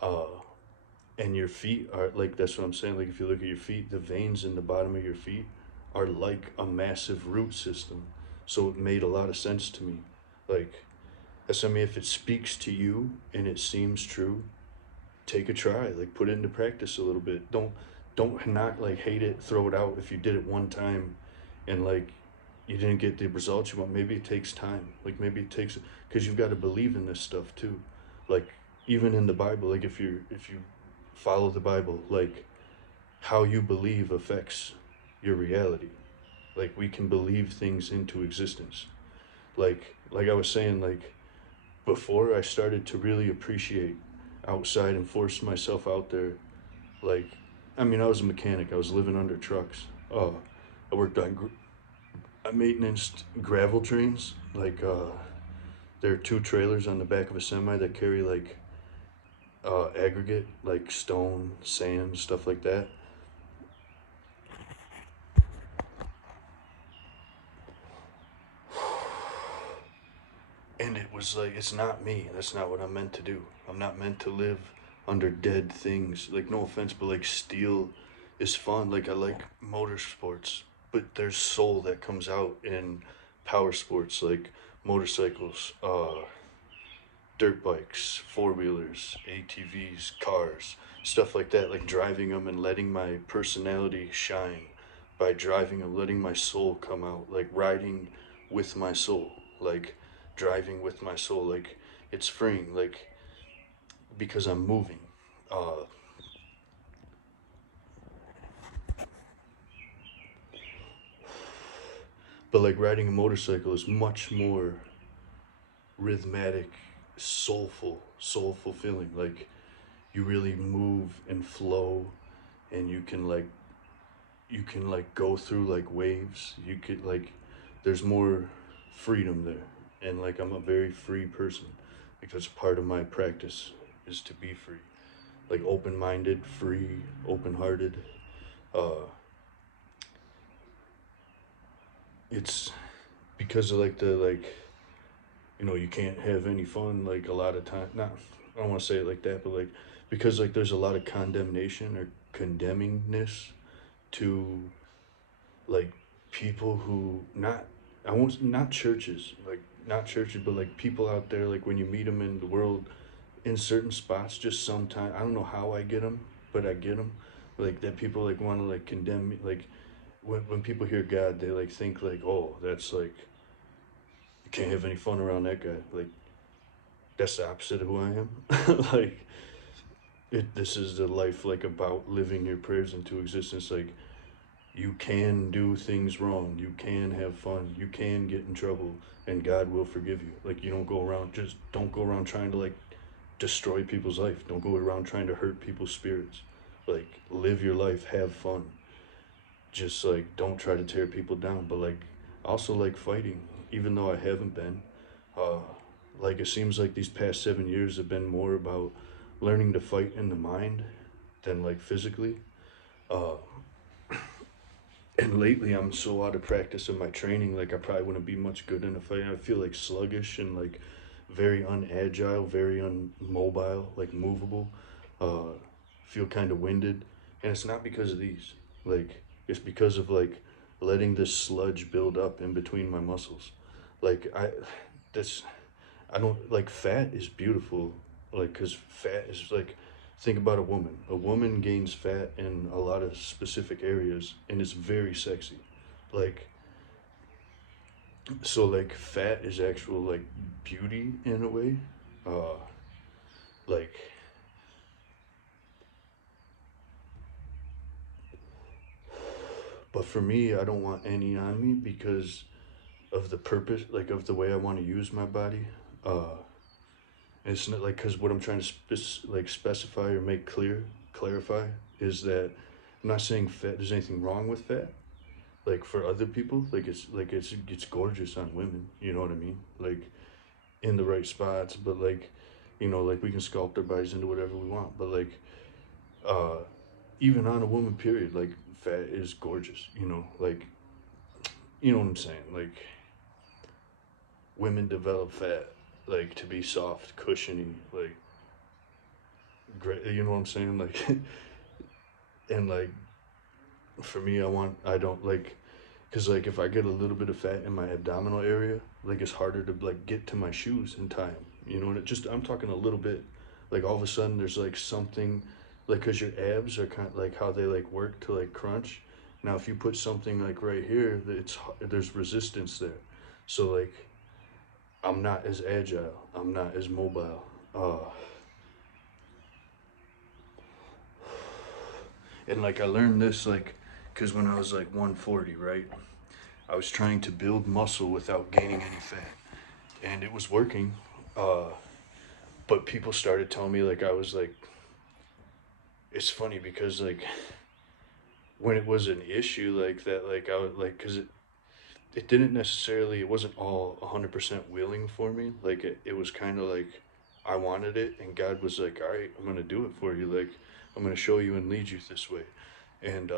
Uh, and your feet are like, that's what I'm saying. Like if you look at your feet, the veins in the bottom of your feet are like a massive root system. So it made a lot of sense to me. Like, I mean, if it speaks to you and it seems true, take a try. Like put it into practice a little bit. Don't not like hate it, throw it out if you did it one time and like you didn't get the results you want. Maybe it takes time. Like maybe it takes, because you've got to believe in this stuff too. Like even in the Bible, like if you follow the Bible, like how you believe affects your reality. Like we can believe things into existence. Like I was saying, like before I started to really appreciate outside and force myself out there. Like, I mean, I was a mechanic. I was living under trucks. I worked on I maintenanced gravel trains. Like, there are two trailers on the back of a semi that carry like aggregate, like stone, sand, stuff like that. And it was like, it's not me. That's not what I'm meant to do. I'm not meant to live under dead things. Like, no offense, but like steel is fun. Like, I like motorsports, but there's soul that comes out in power sports, like motorcycles, dirt bikes, four wheelers, ATVs, cars, stuff like that. Like driving them and letting my personality shine by driving them, letting my soul come out. Like riding with my soul, like driving with my soul. Like it's freeing, like because I'm moving. Uh, but like riding a motorcycle is much more rhythmic, soulful feeling. Like you really move and flow, and you can like go through like waves. You could like there's more freedom there, and like I'm a very free person because part of my practice is to be free, like open-minded, free, open-hearted. uh it's because of like the like you can't have any fun like a lot of time. Not, I don't want to say it like that, but like because like there's a lot of condemnation or condemningness to like people who not, I won't, not churches, like not churches, but like people out there, like when you meet them in the world in certain spots, just sometimes I don't know how I get them, but I get them. Like that people like want to like condemn me. Like when people hear God, they like think like, oh, that's like you can't have any fun around that guy. Like that's the opposite of who I am. Like this is the life like about living your prayers into existence. Like you can do things wrong, you can have fun, you can get in trouble, and God will forgive you. Like you don't go around trying to like destroy people's life. Don't go around trying to hurt people's spirits. Like live your life, have fun. Just like don't try to tear people down. But like also like fighting, even though I haven't been. Uh, like it seems like these past 7 years have been more about learning to fight in the mind than like physically. Uh, and lately I'm so out of practice in my training, like I probably wouldn't be much good in a fight. I feel like sluggish and like very unagile, very unmobile, like movable. Feel kind of winded, and it's not because of these. Like it's because of like letting this sludge build up in between my muscles. Like this, I don't like fat is beautiful, like because fat is like, think about a woman. A woman gains fat in a lot of specific areas, and it's very sexy. Like so, like fat is actual like beauty in a way. Uh, like, but for me, I don't want any on me because of the purpose, like of the way I want to use my body. Uh, it's not like because what I'm trying to specify or make clear, clarify is that I'm not saying fat. There's anything wrong with fat. Like for other people, like it's gorgeous on women. You know what I mean? Like in the right spots, but like like we can sculpt our bodies into whatever we want. But like uh, even on a woman, period, like fat is gorgeous. Like you know what I'm saying? Like women develop fat. like to be soft, cushiony, like great. You know what I'm saying? Like, and like for me, I don't like, cause like if I get a little bit of fat in my abdominal area, like it's harder to like get to my shoes in time. You know, and it just I'm talking a little bit. Like all of a sudden there's like something, like cause your abs are kind of like how they like work to like crunch. Now if you put something like right here, there's resistance there. So like I'm not as agile. I'm not as mobile. And like I learned this like, cause when I was like 140, right? I was trying to build muscle without gaining any fat, and it was working. Uh, but people started telling me like I was like, it's funny because like when it was an issue like that, like I was like, cause it didn't necessarily, it wasn't all 100% willing for me. Like it was kind of like I wanted it, and God was like, all right, I'm gonna do it for you. Like I'm gonna show you and lead you this way, and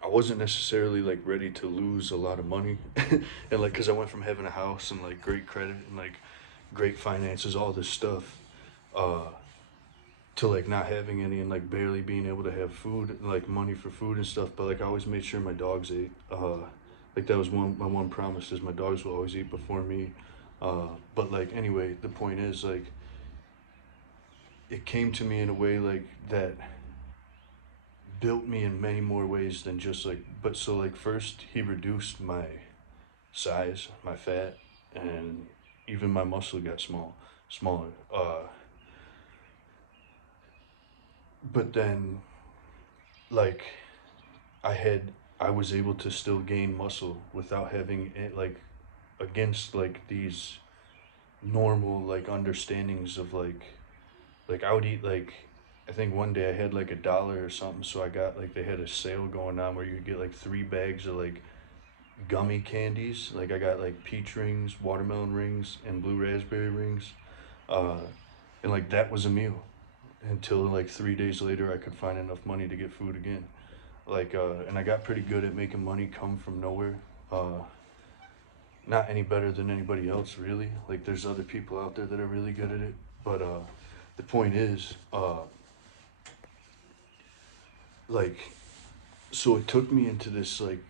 I wasn't necessarily like ready to lose a lot of money, and like because I went from having a house and like great credit and like great finances, all this stuff, uh, to like not having any and like barely being able to have food, like money for food and stuff. But like I always made sure my dogs ate. Like that was my one promise is my dogs will always eat before me. But like anyway, the point is like it came to me in a way like that built me in many more ways than just like. But so like first he reduced my size, my fat, and even my muscle got smaller. But then like I had I was able to still gain muscle without having it like against like these normal like understandings of like I would eat like I think one day I had like $1 or something, so I got like they had a sale going on where you could get like 3 bags of like gummy candies. Like I got like peach rings, watermelon rings, and blue raspberry rings, uh, and like that was a meal until like 3 days later I could find enough money to get food again. Like and I got pretty good at making money come from nowhere. Uh, Not any better than anybody else really. Like there's other people out there that are really good at it, but the point is like so it took me into this like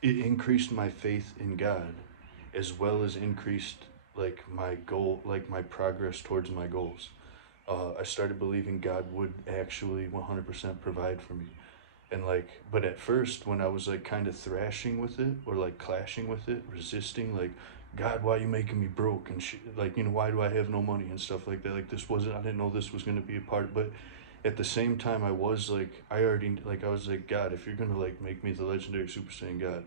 it increased my faith in God as well as increased like my goal, like my progress towards my goals. I started believing God would actually 100% provide for me. And like, but at first, when I was like kind of thrashing with it or like clashing with it, resisting, like, God, why are you making me broke and shit? Like, you know, why do I have no money and stuff like that? Like, this wasn't, I didn't know this was going to be a part, but at the same time, I was like, I already, like, I was like, God, if you're going to like make me the legendary Super Saiyan God,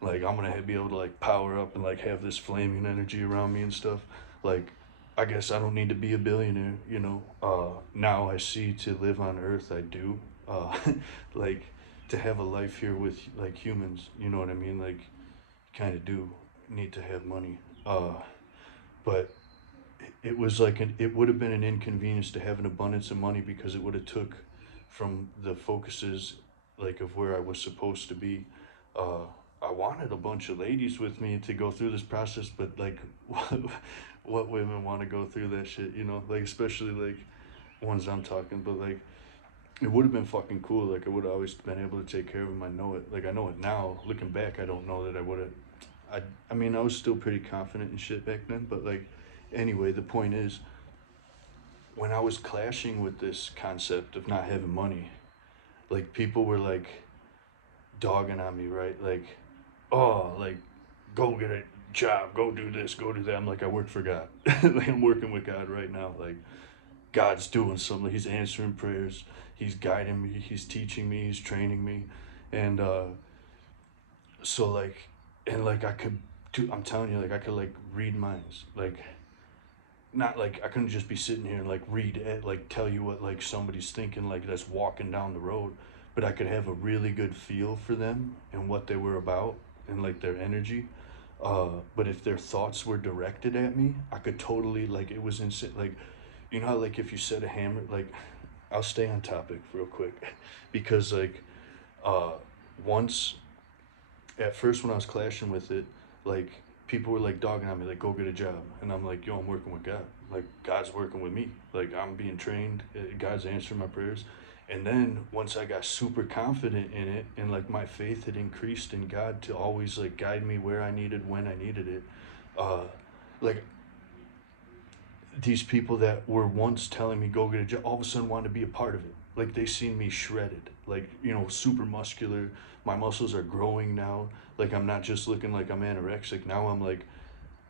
like, I'm going to be able to like power up and like have this flaming energy around me and stuff. Like, I guess I don't need to be a billionaire, you know. Now I see to live on Earth, I do. Like to have a life here with like humans, you know what I mean? Like, kind of do need to have money. But it was like it would have been an inconvenience to have an abundance of money because it would have took from the focuses like of where I was supposed to be. Uh, I wanted a bunch of ladies with me to go through this process, but like, what women want to go through that shit, you know? Like especially like ones I'm talking, but like it would have been fucking cool. Like I would have always been able to take care of him. I know it. Like I know it now. Looking back, I don't know that I would have. I mean, I was still pretty confident and shit back then. But like, anyway, the point is, when I was clashing with this concept of not having money, like people were like dogging on me, right? Like, oh, like, go get a job, go do this, go do that. I'm like, I work for God. Like I'm working with God right now. Like God's doing something. He's answering prayers. He's guiding me. He's teaching me. He's training me, and so like, and like I could do. I'm telling you, like I could like read minds. Like not like I couldn't just be sitting here and like read it, like tell you what like somebody's thinking like that's walking down the road, but I could have a really good feel for them and what they were about and like their energy. But if their thoughts were directed at me, I could totally like it was insane. Like you know how like if you set a hammer like I'll stay on topic real quick because like uh once at first when I was clashing with it, like people were like dogging on me, like, go get a job. And I'm like, yo, I'm working with God. Like, God's working with me. Like, I'm being trained. God's answering my prayers. And then once I got super confident in it, and like my faith had increased in God to always like guide me where I needed, when I needed it, uh, like these people that were once telling me go get a job, all of a sudden wanted to be a part of it. Like they seen me shredded, like, you know, super muscular. My muscles are growing now. Like I'm not just looking like I'm anorexic. Now I'm like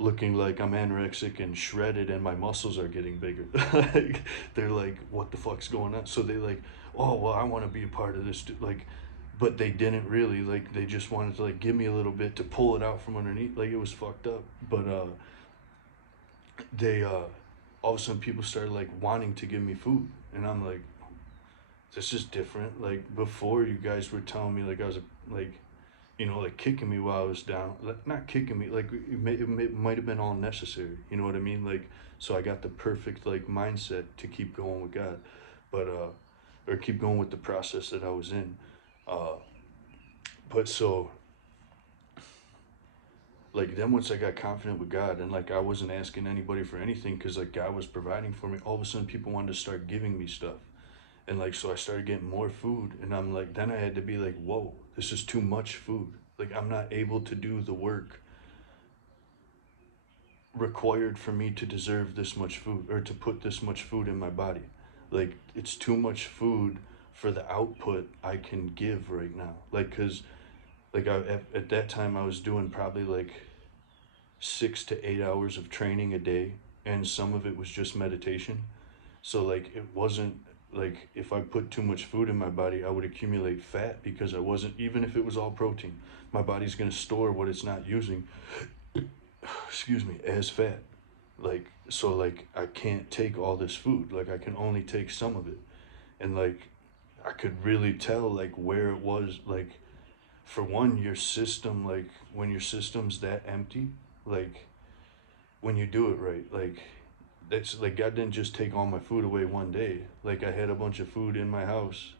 looking like I'm anorexic and shredded, and my muscles are getting bigger. Like they're like, what the fuck's going on? So they like, oh well, I want to be a part of this. Like, but they didn't really. Like they just wanted to like give me a little bit to pull it out from underneath. Like it was fucked up. But they all of a sudden people started like wanting to give me food, and I'm like, this is different. Like before, you guys were telling me like I was like, you know, like kicking me while I was down. Like, not kicking me, like it might have been all necessary. You know what I mean? Like, so I got the perfect like mindset to keep going with God, but or keep going with the process that I was in. Uh, but so like then once I got confident with God and like I wasn't asking anybody for anything because like God was providing for me, all of a sudden people wanted to start giving me stuff. And like so I started getting more food, and I'm like then I had to be like, whoa, this is too much food. Like I'm not able to do the work required for me to deserve this much food or to put this much food in my body. Like it's too much food for the output I can give right now. Like cuz like at that time I was doing probably like 6 to 8 hours of training a day, and some of it was just meditation. So like it wasn't like if I put too much food in my body, I would accumulate fat because I wasn't, even if it was all protein, my body's going to store what it's not using, excuse me, as fat. Like so like I can't take all this food. Like I can only take some of it. And like I could really tell like where it was, like for one, your system, like when your system's that empty, like when you do it right, like that's like God didn't just take all my food away one day. Like I had a bunch of food in my house,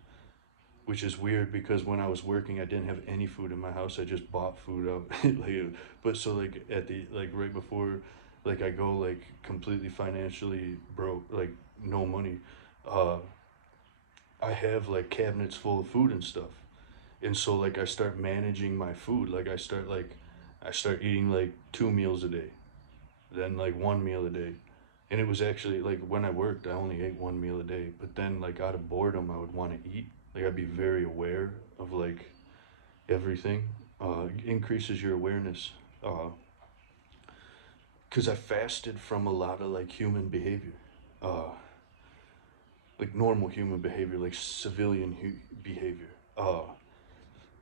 which is weird because when I was working, I didn't have any food in my house. I just bought food out. Like, but so like at the like right before, like I go like completely financially broke, like no money. Uh, I have like cabinets full of food and stuff, and so like I start managing my food. Like I start eating like 2 meals a day, then like 1 meal a day. And it was actually like when I worked, I only ate 1 meal a day. But then like out of boredom, I would want to eat. Like I'd be very aware of like everything. Increases your awareness. Because I fasted from a lot of like human behavior, uh, like normal human behavior, like civilian behavior.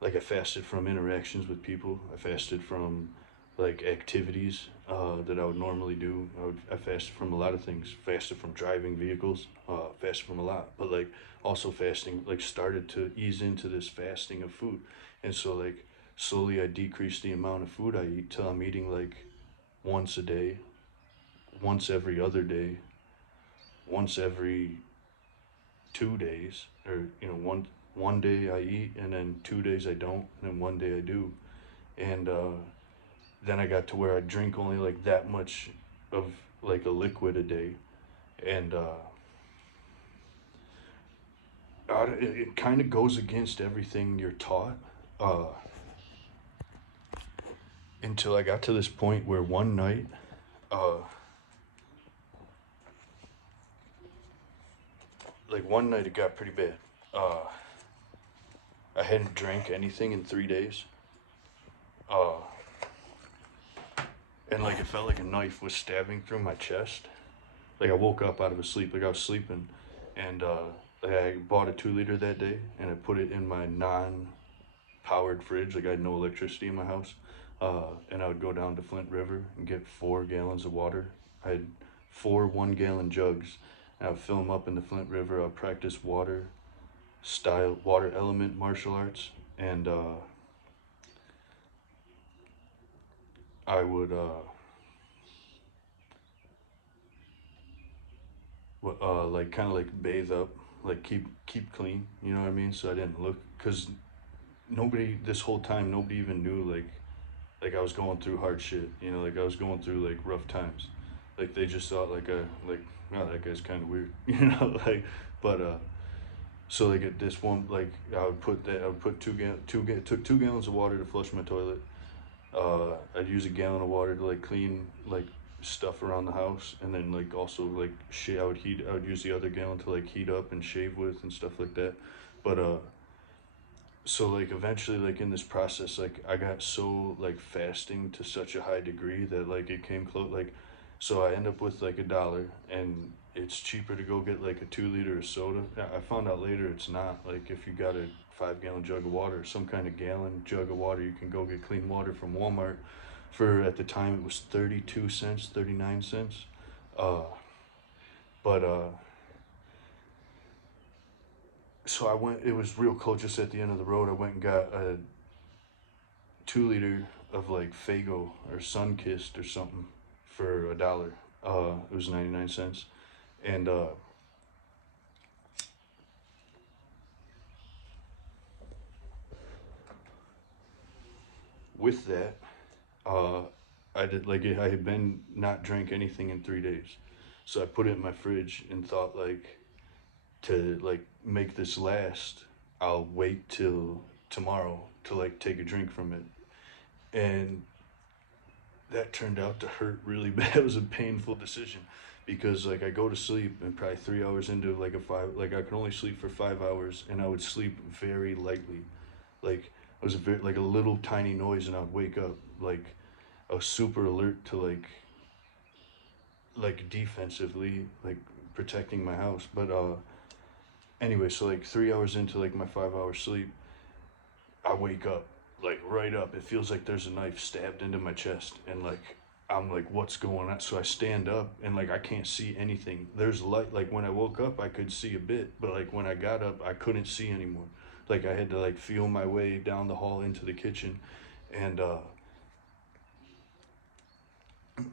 Like I fasted from interactions with people. I fasted from like activities that I would normally do. I fasted from a lot of things. Fasted from driving vehicles. Fasted from a lot, but like also fasting like started to ease into this fasting of food, and so like slowly I decreased the amount of food I eat till I'm eating like once a day, once every other day, once every 2 days, or you know one day I eat and then 2 days I don't, and then one day I do, and then I got to where I drink only like that much of like a liquid a day, and it kind of goes against everything you're taught, uh, until I got to this point where one night, uh, like one night it got pretty bad. Uh, I hadn't drank anything in 3 days, uh, and like it felt like a knife was stabbing through my chest. Like I woke up out of a sleep, like I was sleeping, and like I bought a 2 liter that day, and I put it in my non-powered fridge. Like I had no electricity in my house, and I would go down to Flint River and get 4 gallons of water. I had 4 1-gallon jugs, and I would fill them up in the Flint River. I'd practice water element martial arts, and I would like kind of like bathe up, like keep clean. You know what I mean? So I didn't look, because nobody this whole time nobody even knew like like I was going through hard shit, you know, like I was going through like rough times. Like they just thought like no, that guy's kind of weird, you know, like, but so like at this one, like I would put took 2 gallons of water to flush my toilet. I'd use a gallon of water to like clean like stuff around the house, and then like also like I would use the other gallon to like heat up and shave with and stuff like that. But so like eventually like in this process like I got so like fasting to such a high degree that like it came close, like, so I end up with like $1, and it's cheaper to go get like a 2 liter of soda. I found out later it's not. Like if you got a 5 gallon jug of water, some kind of gallon jug of water, you can go get clean water from Walmart for, at the time it was 32 cents, 39 cents. uh but so I went, it was real cold just at the end of the road. I went and got a 2 liter of like Fago or Sunkissed or something for $1. It was 99 cents, and with that, uh, I did like I had been not drank anything in 3 days, so I put it in my fridge and thought like to like make this last, I'll wait till tomorrow to like take a drink from it, and that turned out to hurt really bad. It was a painful decision because like I go to sleep and probably 3 hours into like a five, like I could only sleep for 5 hours, and I would sleep very lightly. Like it was a very like a little tiny noise and I'd wake up. Like I was super alert to like defensively like protecting my house. But anyway, so like 3 hours into like my 5 hour sleep, I wake up, like right up. It feels like there's a knife stabbed into my chest, and like I'm like, what's going on? So I stand up, and like I can't see anything. There's light. Like when I woke up, I could see a bit, but like when I got up, I couldn't see anymore. Like I had to like feel my way down the hall into the kitchen, and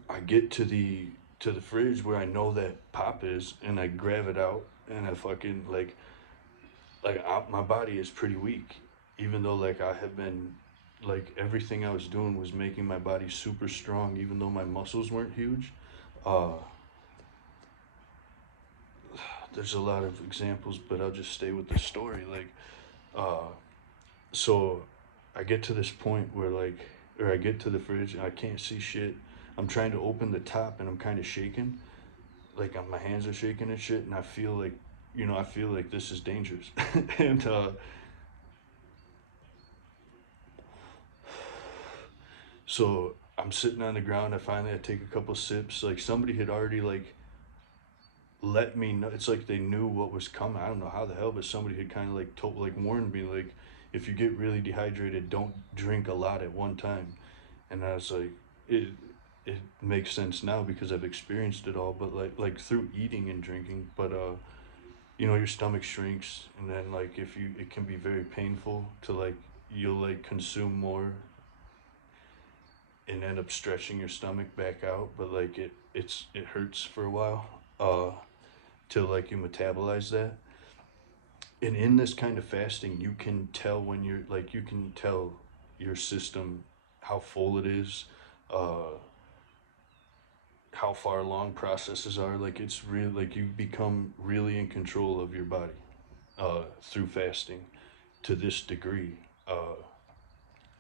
I get to the fridge where I know that pop is, and I grab it out, and I fucking my body is pretty weak, even though like I have been, like everything I was doing was making my body super strong, even though my muscles weren't huge. Uh, there's a lot of examples, but I'll just stay with the story. Like, uh, so I get to this point where like, or I get to the fridge and I can't see shit. I'm trying to open the top and I'm kind of shaking, like my hands are shaking and shit, and I feel like, you know, I feel like this is dangerous, and so I'm sitting on the ground. I take a couple sips. Like somebody had already like let me know. It's like they knew what was coming. I don't know how the hell, but somebody had kind of like told, like warned me, like if you get really dehydrated, don't drink a lot at one time. And I was like, it makes sense now because I've experienced it all. But like through eating and drinking, but you know, your stomach shrinks, and then like if you, it can be very painful to like, you'll like consume more and end up stretching your stomach back out, but like it hurts for a while till like you metabolize that. And in this kind of fasting, you can tell when you're like, you can tell your system how full it is, uh how far along processes are. Like it's really like you become really in control of your body through fasting to this degree, uh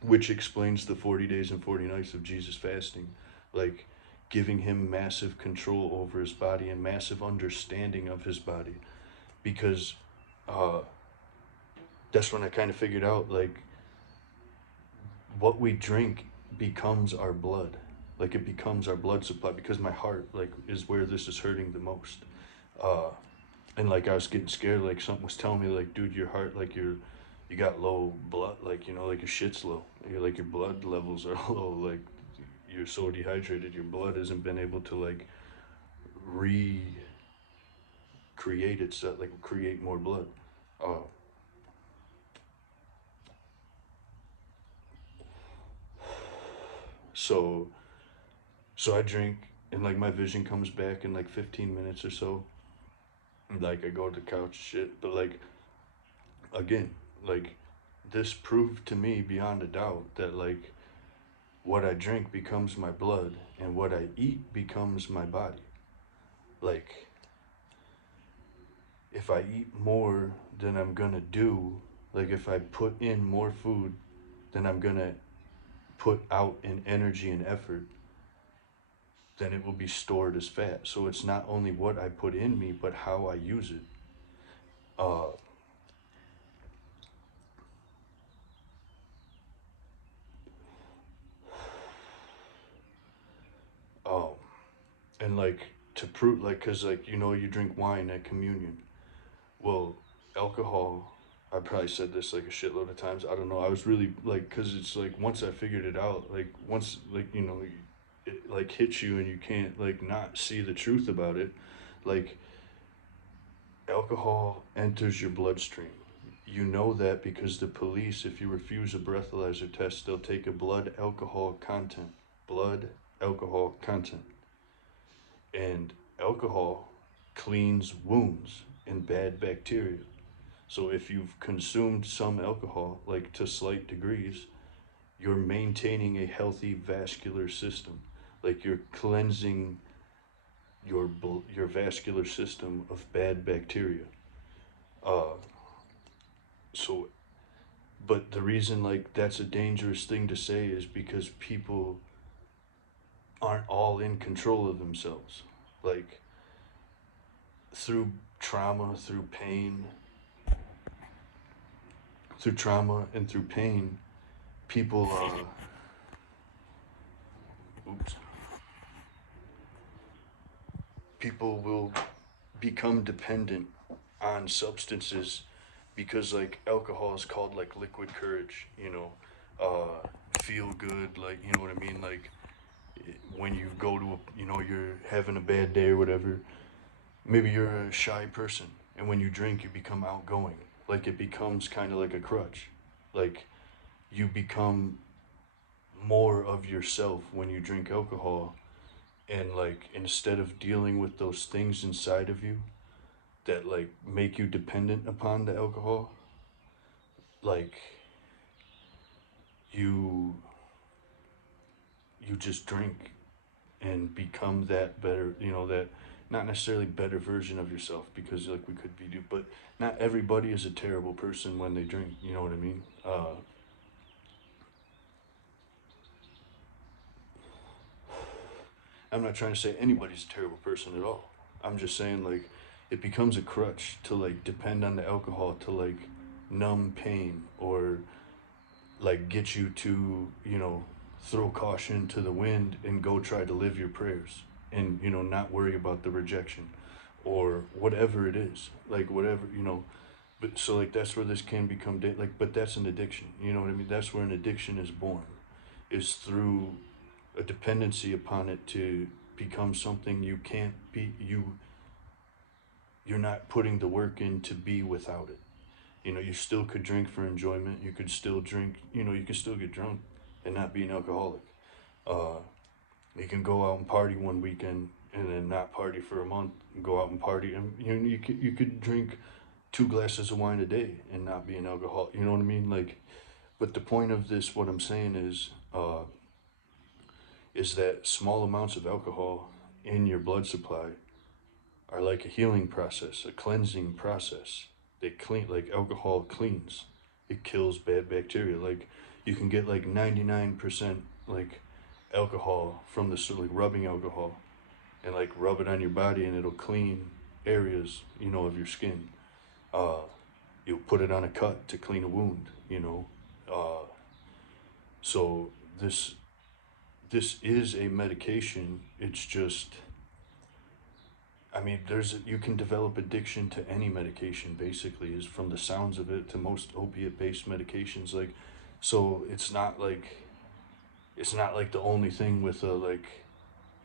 which explains the 40 days and 40 nights of Jesus fasting, like giving him massive control over his body and massive understanding of his body. Because uh, that's when I kind of figured out like what we drink becomes our blood. Like it becomes our blood supply, because my heart like is where this is hurting the most. Uh, and like I was getting scared, like something was telling me like, dude, your heart, like you got low blood, like, you know, like your shit's low, you're like your blood levels are low, like you're so dehydrated, your blood hasn't been able to like recreate itself, like create more blood. uh so so I drink, and like my vision comes back in like 15 minutes or so, and like I go to the couch shit, but like again, like this proved to me beyond a doubt that like what I drink becomes my blood, and what I eat becomes my body. Like, if I eat more than I'm gonna do, like if I put in more food than I'm gonna put out in energy and effort, then it will be stored as fat. So it's not only what I put in me, but how I use it. Uh, um, and like to prove, like, cause like you drink wine at communion. Well, alcohol. I probably said this like a shitload of times. I don't know. I was really like, cause it's like once I figured it out, like once like it like hits you and you can't like not see the truth about it. Like alcohol enters your bloodstream. You know that because the police, if you refuse a breathalyzer test, they'll take a blood alcohol content, and alcohol cleans wounds and bad bacteria. So if you've consumed some alcohol, like to slight degrees, you're maintaining a healthy vascular system. Like you're cleansing your vascular system of bad bacteria. Uh, so, but the reason like that's a dangerous thing to say is because people aren't all in control of themselves. Like through trauma, through trauma and through pain, people oops, people will become dependent on substances because like alcohol is called like liquid courage, feel good, like you know what I mean, like when you go to you're having a bad day or whatever, maybe you're a shy person and when you drink you become outgoing, like it becomes kind of like a crutch, like you become more of yourself when you drink alcohol, and like instead of dealing with those things inside of you that like make you dependent upon the alcohol, like you you just drink and become that better, that not necessarily better version of yourself, because like we could be do, but not everybody is a terrible person when they drink, you know what I mean. I'm not trying to say anybody's a terrible person at all. I'm just saying like it becomes a crutch to like depend on the alcohol to like numb pain or like get you to throw caution to the wind and go try to live your prayers and not worry about the rejection or whatever it is, like whatever, but so like that's where this can become like, but that's an addiction, you know what I mean. That's where an addiction is born, is through a dependency upon it to become something you can't be. You're not putting the work in to be without it. You still could drink for enjoyment. You could still drink, you could still get drunk and not be an alcoholic. Uh, you can go out and party one weekend and then not party for a month and go out and party. And you could drink 2 glasses of wine a day and not be an alcoholic. You know what I mean? Like, but the point of this, what I'm saying is that small amounts of alcohol in your blood supply are like a healing process, a cleansing process. They clean, like alcohol cleans. It kills bad bacteria. Like you can get like 99% like alcohol from the like rubbing alcohol and like rub it on your body and it'll clean areas, of your skin. Uh, you'll put it on a cut to clean a wound. Uh, so this is a medication. It's just, I mean, you can develop addiction to any medication. Basically, is from the sounds of it to most opiate-based medications. Like, so it's not like the only thing with a like,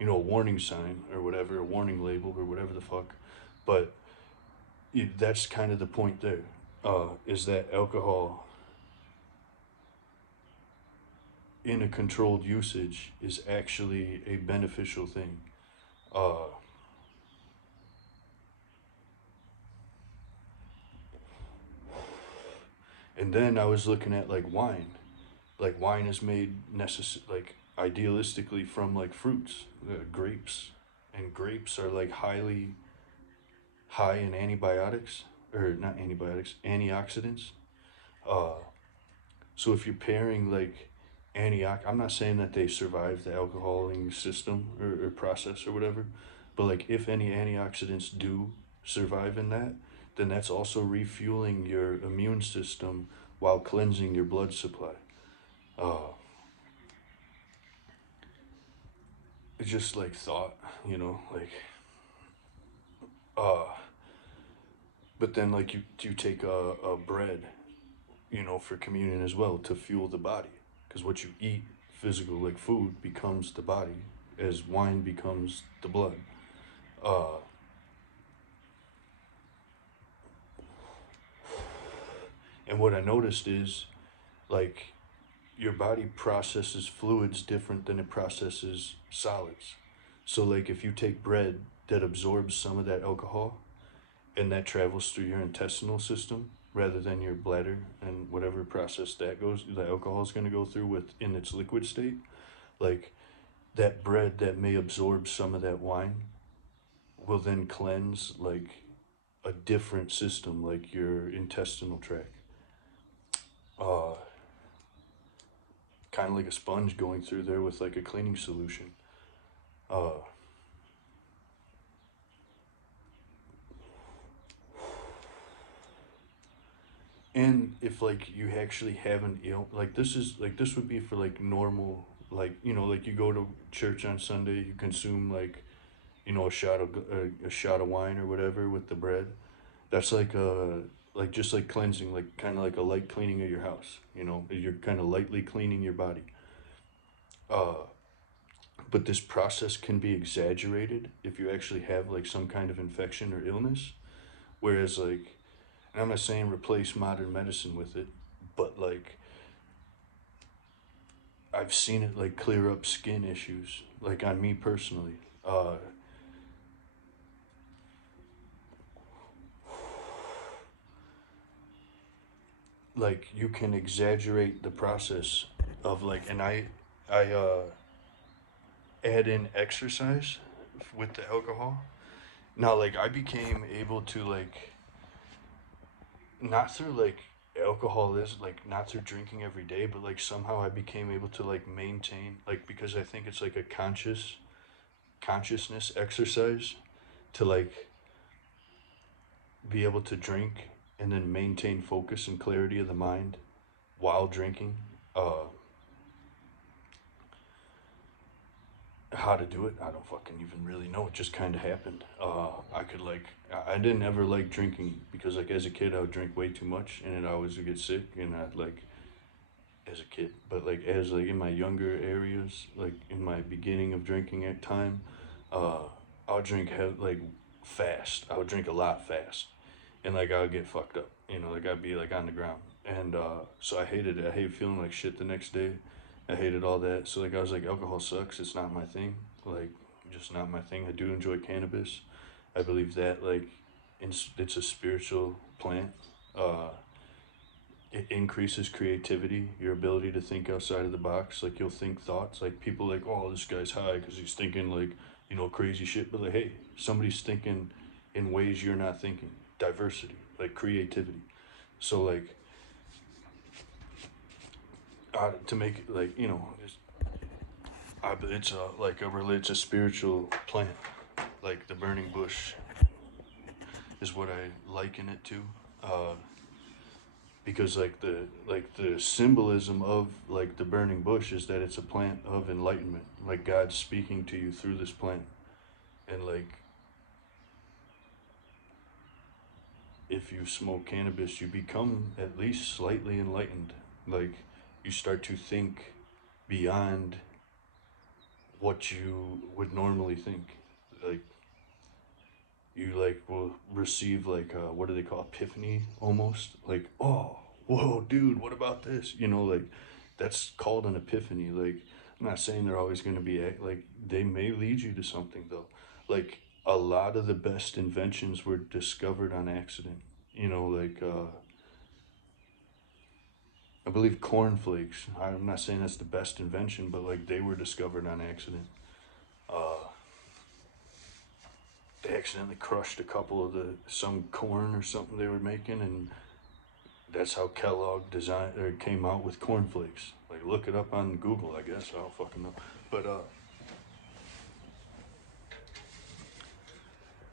a warning sign or whatever, a warning label or whatever the fuck. But that's kind of the point there. Is that alcohol in a controlled usage is actually a beneficial thing. Uh, and then I was looking at like wine. Like wine is made necessary. Like idealistically from like fruits, grapes, and grapes are like high in antibiotics, or not antibiotics, antioxidants. Uh, so if you're pairing like I'm not saying that they survive the alcoholing system or process or whatever, but like if any antioxidants do survive in that, then that's also refueling your immune system while cleansing your blood supply. Uh, it's just like thought, like uh, but then like you take a bread, for communion as well to fuel the body, because what you eat, physical like food, becomes the body, as wine becomes the blood. Uh, and what I noticed is like your body processes fluids different than it processes solids. So like if you take bread that absorbs some of that alcohol and that travels through your intestinal system rather than your bladder and whatever process that goes, the alcohol is going to go through with in its liquid state, like that bread that may absorb some of that wine will then cleanse like a different system, like your intestinal tract. Uh, Kind of like a sponge going through there with like a cleaning solution. Uh, and if like you actually have an ill, like this would be for like normal, like like you go to church on Sunday, you consume like a shot of wine or whatever with the bread. That's like just like cleansing, like kind of like a light cleaning of your house. You're kind of lightly cleaning your body. Uh, but this process can be exaggerated if you actually have like some kind of infection or illness. Whereas like, and I'm not saying replace modern medicine with it, but like I've seen it like clear up skin issues, like on me personally. Uh, like you can exaggerate the process of like, and I add in exercise with the alcohol. Now like I became able to like, not through like alcohol is like not through drinking every day, but like somehow I became able to like maintain, like, because I think it's like a consciousness exercise to like be able to drink and then maintain focus and clarity of the mind while drinking. uh how to do it, I don't fucking even really know. It just kind of happened. I could like, I didn't ever like drinking because like as a kid I would drink way too much and it always would get sick, and I'd like, as a kid, but like as like in my younger areas, like in my beginning of drinking at time, uh I'll drink like fast. I would drink a lot fast, and like I would get fucked up, like I'd be like on the ground, and so I hated it. I hated feeling like shit the next day. I hated all that. So like I was like, alcohol sucks. It's not my thing. Like, just not my thing. I do enjoy cannabis. I believe that like it's a spiritual plant. Uh, it increases creativity, your ability to think outside of the box. Like you'll think thoughts. Like people like, oh, this guy's high because he's thinking like crazy shit. But like, hey, somebody's thinking in ways you're not thinking. Diversity, like creativity. So like, to make it like it's a like it's a spiritual plant. Like the burning bush is what I liken it to. Uh, because like the symbolism of like the burning bush is that it's a plant of enlightenment, like God's speaking to you through this plant. And like if you smoke cannabis, you become at least slightly enlightened. Like you start to think beyond what you would normally think. Like you like will receive like what do they call epiphany, almost like, oh, whoa dude, what about this, like that's called an epiphany. Like I'm not saying they're always going to be like, they may lead you to something though. Like a lot of the best inventions were discovered on accident, like I believe cornflakes. I'm not saying that's the best invention, but like they were discovered on accident. They accidentally crushed a couple of some corn or something they were making, and that's how Kellogg designed or came out with cornflakes. Like look it up on Google, I guess. I don't fucking know. But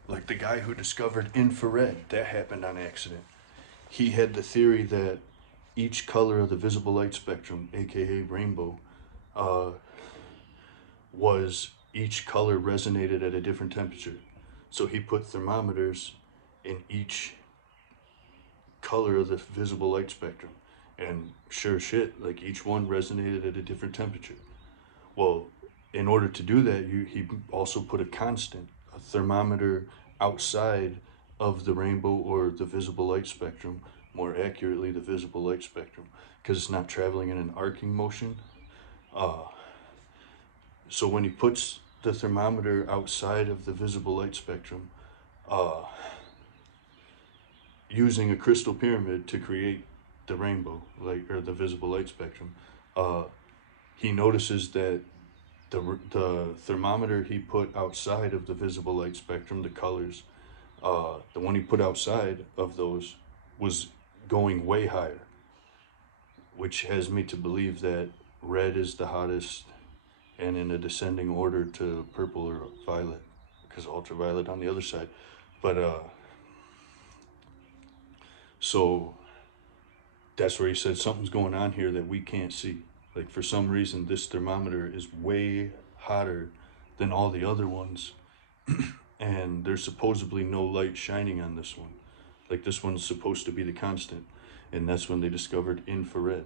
like the guy who discovered infrared, that happened on accident. He had the theory that each color of the visible light spectrum, aka rainbow, uh, was each color resonated at a different temperature. So he put thermometers in each color of the visible light spectrum. And sure shit, like each one resonated at a different temperature. Well, in order to do that, he also put a constant, a thermometer outside of the rainbow or the visible light spectrum, more accurately, the visible light spectrum, because it's not traveling in an arcing motion. So when he puts the thermometer outside of the visible light spectrum, using a crystal pyramid to create the rainbow, like or the visible light spectrum, he notices that the thermometer he put outside of the visible light spectrum, the colors, the one he put outside of those was going way higher, which has me to believe that red is the hottest and in a descending order to purple or violet, because ultraviolet on the other side. But so that's where he said something's going on here that we can't see. Like for some reason, this thermometer is way hotter than all the other ones, and there's supposedly no light shining on this one. Like this one's supposed to be the constant, and that's when they discovered infrared,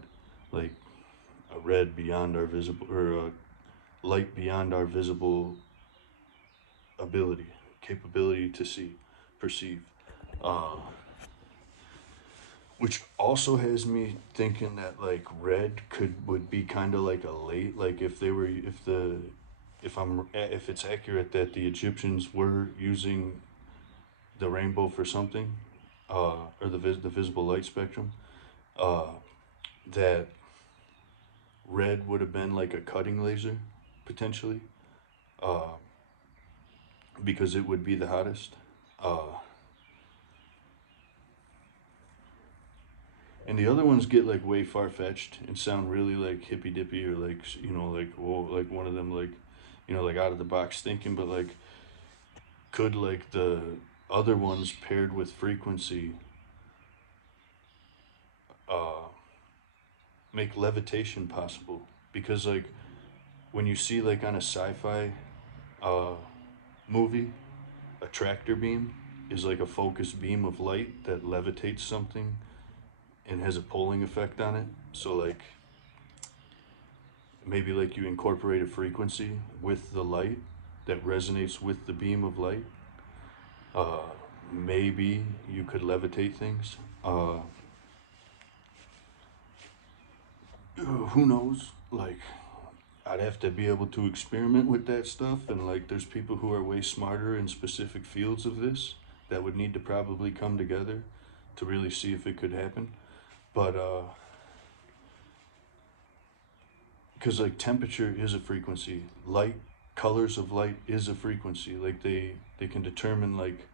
like a red beyond our visible, or a light beyond our visible capability to see, perceive. Uh, which also has me thinking that like red would be kind of like a late, like if they were if it's accurate that the Egyptians were using the rainbow for something, or the visible light spectrum, that red would have been like a cutting laser potentially, because it would be the hottest. And the other ones get like way far fetched and sound really like hippy dippy, or like like whoa, like one of them, like like out of the box thinking. But like, could like the other ones paired with frequency make levitation possible? Because like when you see like on a sci-fi uh, movie, a tractor beam is like a focused beam of light that levitates something and has a pulling effect on it. So like maybe like you incorporate a frequency with the light that resonates with the beam of light. Maybe you could levitate things. Who knows? Like, I'd have to be able to experiment with that stuff, and like, there's people who are way smarter in specific fields of this that would need to probably come together to really see if it could happen. But because like temperature is a frequency, light, colors of light is a frequency. Like they can determine like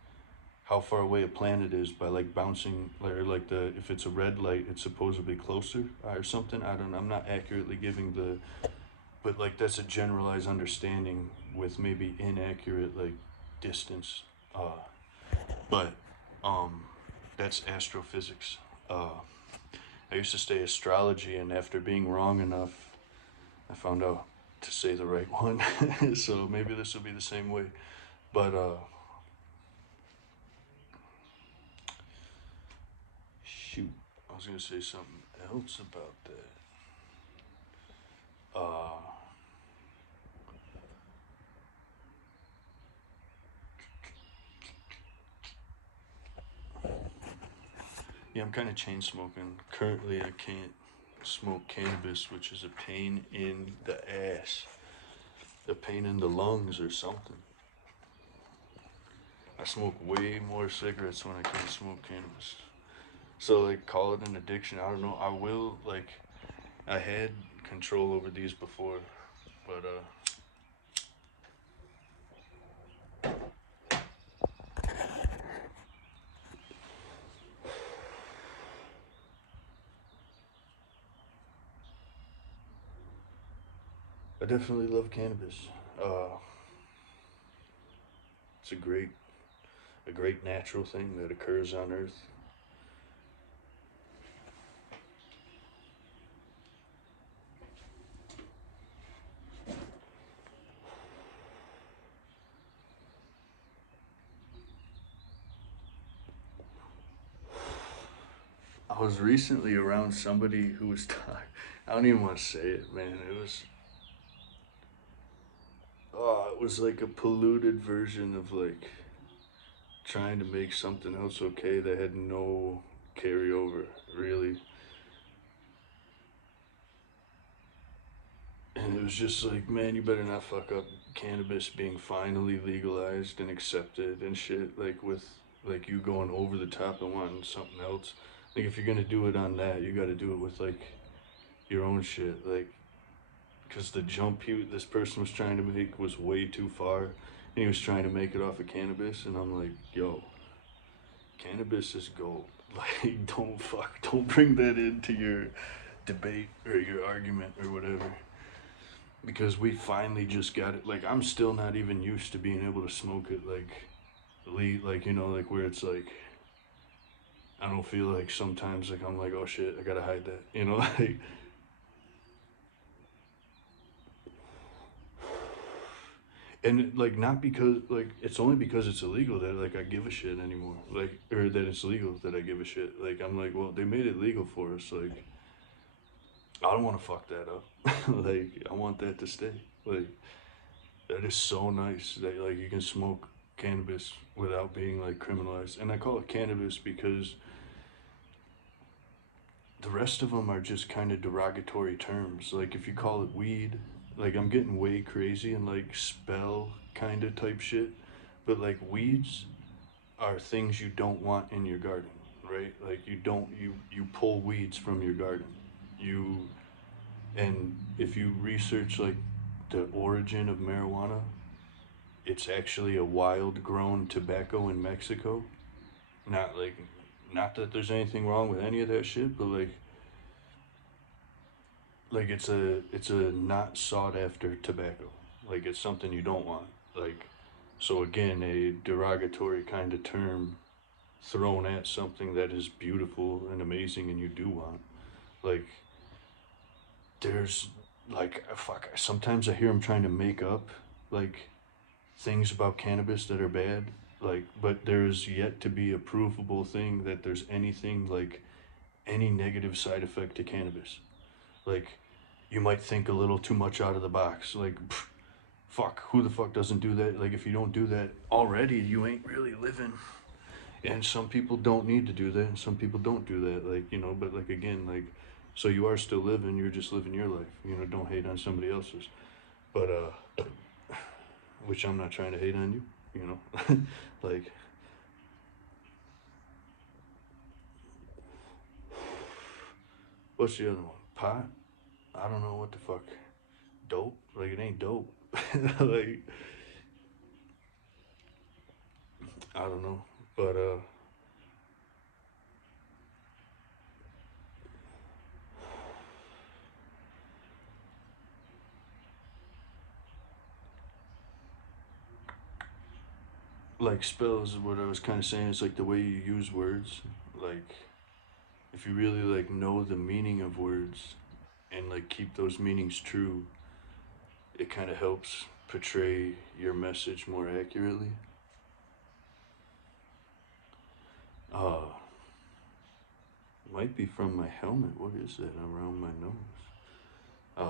how far away a planet is by like bouncing, or like the if it's a red light, it's supposedly closer or something. I don't know. I'm not accurately giving the, but like that's a generalized understanding with maybe inaccurate like distance. But that's astrophysics. I used to study astrology, and after being wrong enough, I found out to say the right one. So maybe this will be the same way. But shoot, I was gonna say something else about that. Yeah, I'm kind of chain smoking. Currently, I can't smoke cannabis, which is a pain in the ass, a pain in the lungs or something. I smoke way more cigarettes when I can't smoke cannabis. So like, call it an addiction. I don't know. I will like. I had control over these before, but I definitely love cannabis. Uh, it's a great natural thing that occurs on Earth. I was recently around somebody who was talking. I don't even want to say it, man. It was like a polluted version of like trying to make something else okay that had no carryover, really. And it was just like, man, you better not fuck up cannabis being finally legalized and accepted and shit. Like with like you going over the top and wanting something else. Like if you're gonna do it on that, you got to do it with like your own shit. Like, because the jump this person was trying to make was way too far, and he was trying to make it off of cannabis, and I'm like, yo, cannabis is gold. Like, don't bring that into your debate or your argument or whatever. Because we finally just got it. Like, I'm still not even used to being able to smoke it. Like like where it's like I don't feel like sometimes like I'm like, oh shit, I gotta hide that. Like and like not because like it's only because it's illegal that like I give a shit anymore. Like or that it's legal that I give a shit. Like I'm like, well, they made it legal for us. Like I don't want to fuck that up. Like I want that to stay. Like that is so nice that like you can smoke cannabis without being like criminalized. And I call it cannabis because the rest of them are just kind of derogatory terms. Like if you call it weed, like I'm getting way crazy and like spell kind of type shit. But like weeds are things you don't want in your garden, right? Like you pull weeds from your garden. You and if you research like the origin of marijuana, it's actually a wild grown tobacco in Mexico. Not like not that there's anything wrong with any of that shit, but like it's a not sought after tobacco. Like it's something you don't want. Like so again, a derogatory kind of term thrown at something that is beautiful and amazing and you do want. Like there's like fuck. Sometimes I hear them trying to make up like things about cannabis that are bad. Like, but there's yet to be a provable thing that there's anything like any negative side effect to cannabis. Like, you might think a little too much out of the box. Like, fuck, who the fuck doesn't do that? Like, if you don't do that already, you ain't really living. And some people don't need to do that, and some people don't do that. Like, but like again, like, so you are still living. You're just living your life. Don't hate on somebody else's. But which I'm not trying to hate on you. Like, what's the other one? Pot? I don't know what the fuck. Dope? Like, it ain't dope. Like, I don't know. But like spells, what I was kind of saying is like the way you use words. Like, if you really like know the meaning of words and like keep those meanings true, it kind of helps portray your message more accurately. Uh, might be from my helmet. What is that around my nose? Uh,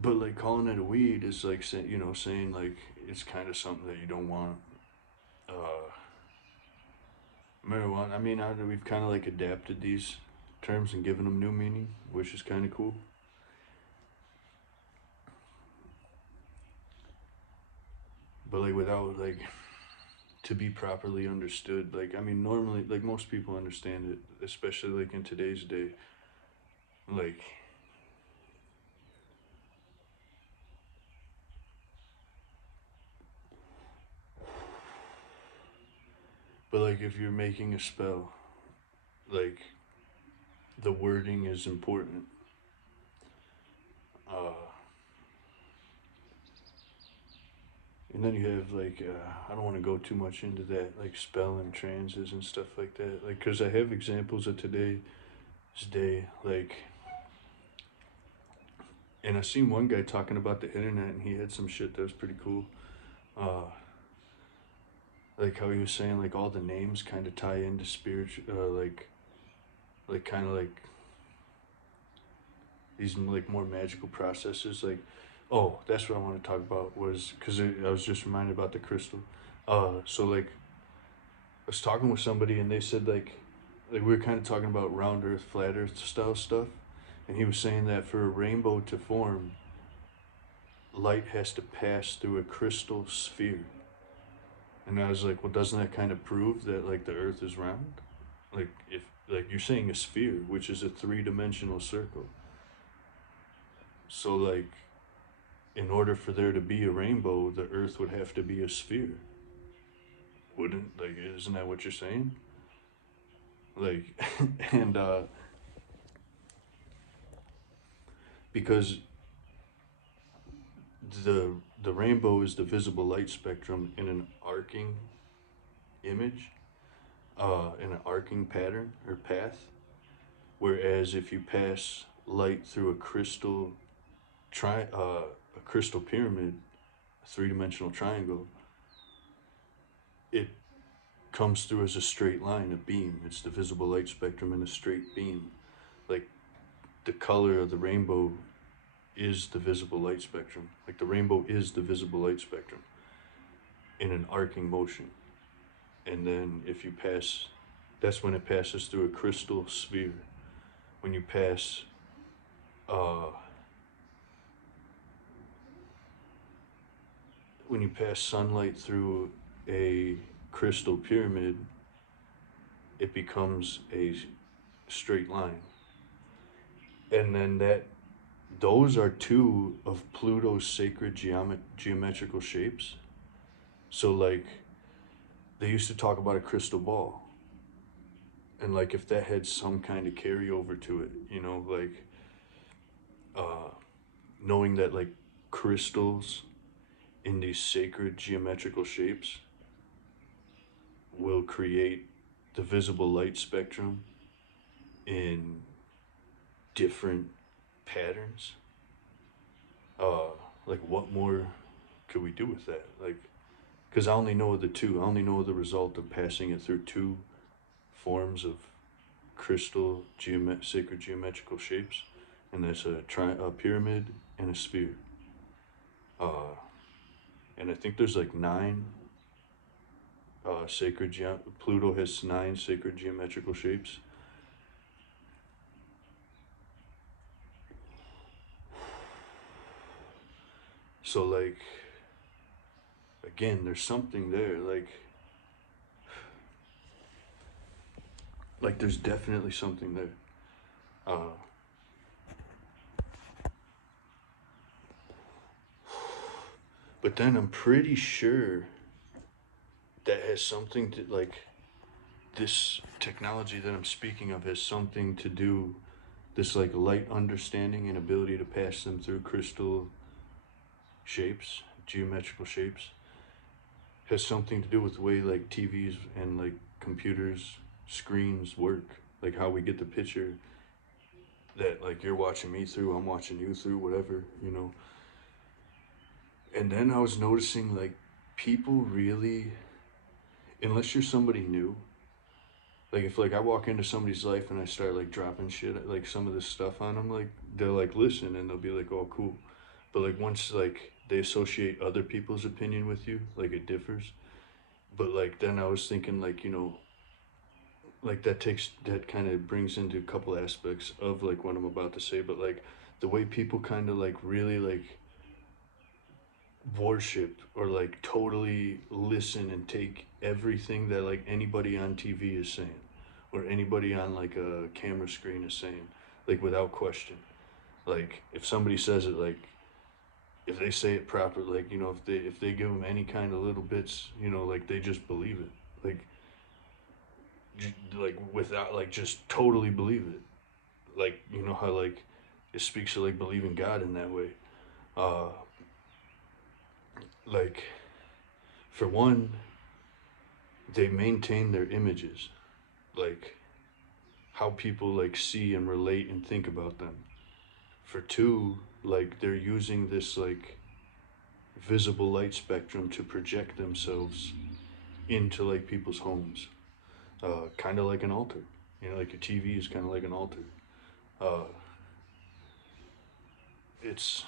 but like calling it a weed is like saying like it's kind of something that you don't want. Uh, marijuana. I mean, we've kind of like adapted these terms and given them new meaning, which is kind of cool. But like without like to be properly understood. Like, I mean, normally, like, most people understand it, especially like in today's day. Like, but like, if you're making a spell, like, the wording is important. Uh, and then you have like, I don't want to go too much into that, like spell and trances and stuff like that. Like, cause I have examples of today's day, like, and I seen one guy talking about the internet, and he had some shit that was pretty cool. Uh, like how he was saying, like all the names kind of tie into spiritual, like kind of like these like more magical processes. Like, oh, that's what I want to talk about was because I was just reminded about the crystal. So like I was talking with somebody, and they said like we were kind of talking about round Earth, flat Earth style stuff, and he was saying that for a rainbow to form, light has to pass through a crystal sphere. And I was like, well, doesn't that kind of prove that like the Earth is round? Like if like you're saying a sphere, which is a three-dimensional circle. So like in order for there to be a rainbow, the Earth would have to be a sphere. Wouldn't like isn't that what you're saying? Like and because the rainbow is the visible light spectrum in an arcing image, in an arcing pattern or path. Whereas if you pass light through a crystal pyramid, a three-dimensional triangle, it comes through as a straight line, a beam. It's the visible light spectrum in a straight beam. Like the color of the rainbow is the visible light spectrum. Like the rainbow is the visible light spectrum in an arcing motion. And then if you pass, that's when it passes through a crystal sphere. When you pass uh, when you pass sunlight through a crystal pyramid, it becomes a straight line. And then those are two of Pluto's sacred geometrical shapes. So like they used to talk about a crystal ball. And like if that had some kind of carryover to it, like uh, knowing that like crystals in these sacred geometrical shapes will create the visible light spectrum in different patterns. Uh, like what more could we do with that? Like, because I only know the two. I only know the result of passing it through two forms of crystal sacred geometrical shapes, and that's a pyramid and a sphere. Uh, and I think there's like nine Pluto has nine sacred geometrical shapes. So like again, there's something there. Like there's definitely something there. Uh, but then I'm pretty sure that has something to like this technology that I'm speaking of has something to do this like light understanding and ability to pass them through crystal shapes, geometrical shapes, has something to do with the way like TVs and like computers screens work, like how we get the picture that like you're watching me through, I'm watching you through, whatever. And then I was noticing like people really, unless you're somebody new, like if like I walk into somebody's life and I start like dropping shit like some of this stuff on them, like they'll like listen and they'll be like, oh cool. But like once like they associate other people's opinion with you, like it differs. But like then I was thinking like like that kind of brings into a couple aspects of like what I'm about to say. But like the way people kind of like really like worship or like totally listen and take everything that like anybody on TV is saying or anybody on like a camera screen is saying, like without question. Like if somebody says it, like if they say it proper, like if they give them any kind of little bits, like they just believe it, like without like just totally believe it, like how like it speaks to like believing God in that way. Uh, like for one, they maintain their images, like how people like see and relate and think about them. For two, like they're using this like visible light spectrum to project themselves into like people's homes, kind of like an altar. Like your TV is kind of like an altar. Uh, it's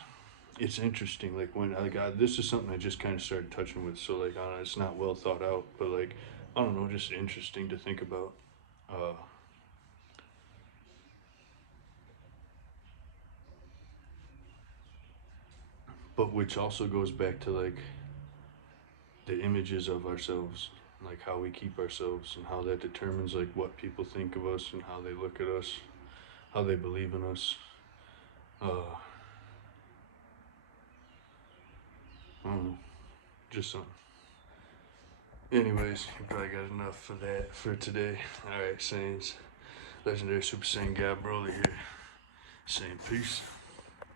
it's interesting. Like when this is something I just kind of started touching with. So like, I don't know, it's not well thought out, but like, I don't know, just interesting to think about. Uh, but which also goes back to like the images of ourselves, like how we keep ourselves, and how that determines like what people think of us and how they look at us, how they believe in us. Uh, I don't know, just something. Anyways, you probably got enough for that for today. All right, Saints. Legendary Super Saiyan Gab Broly here, saying peace.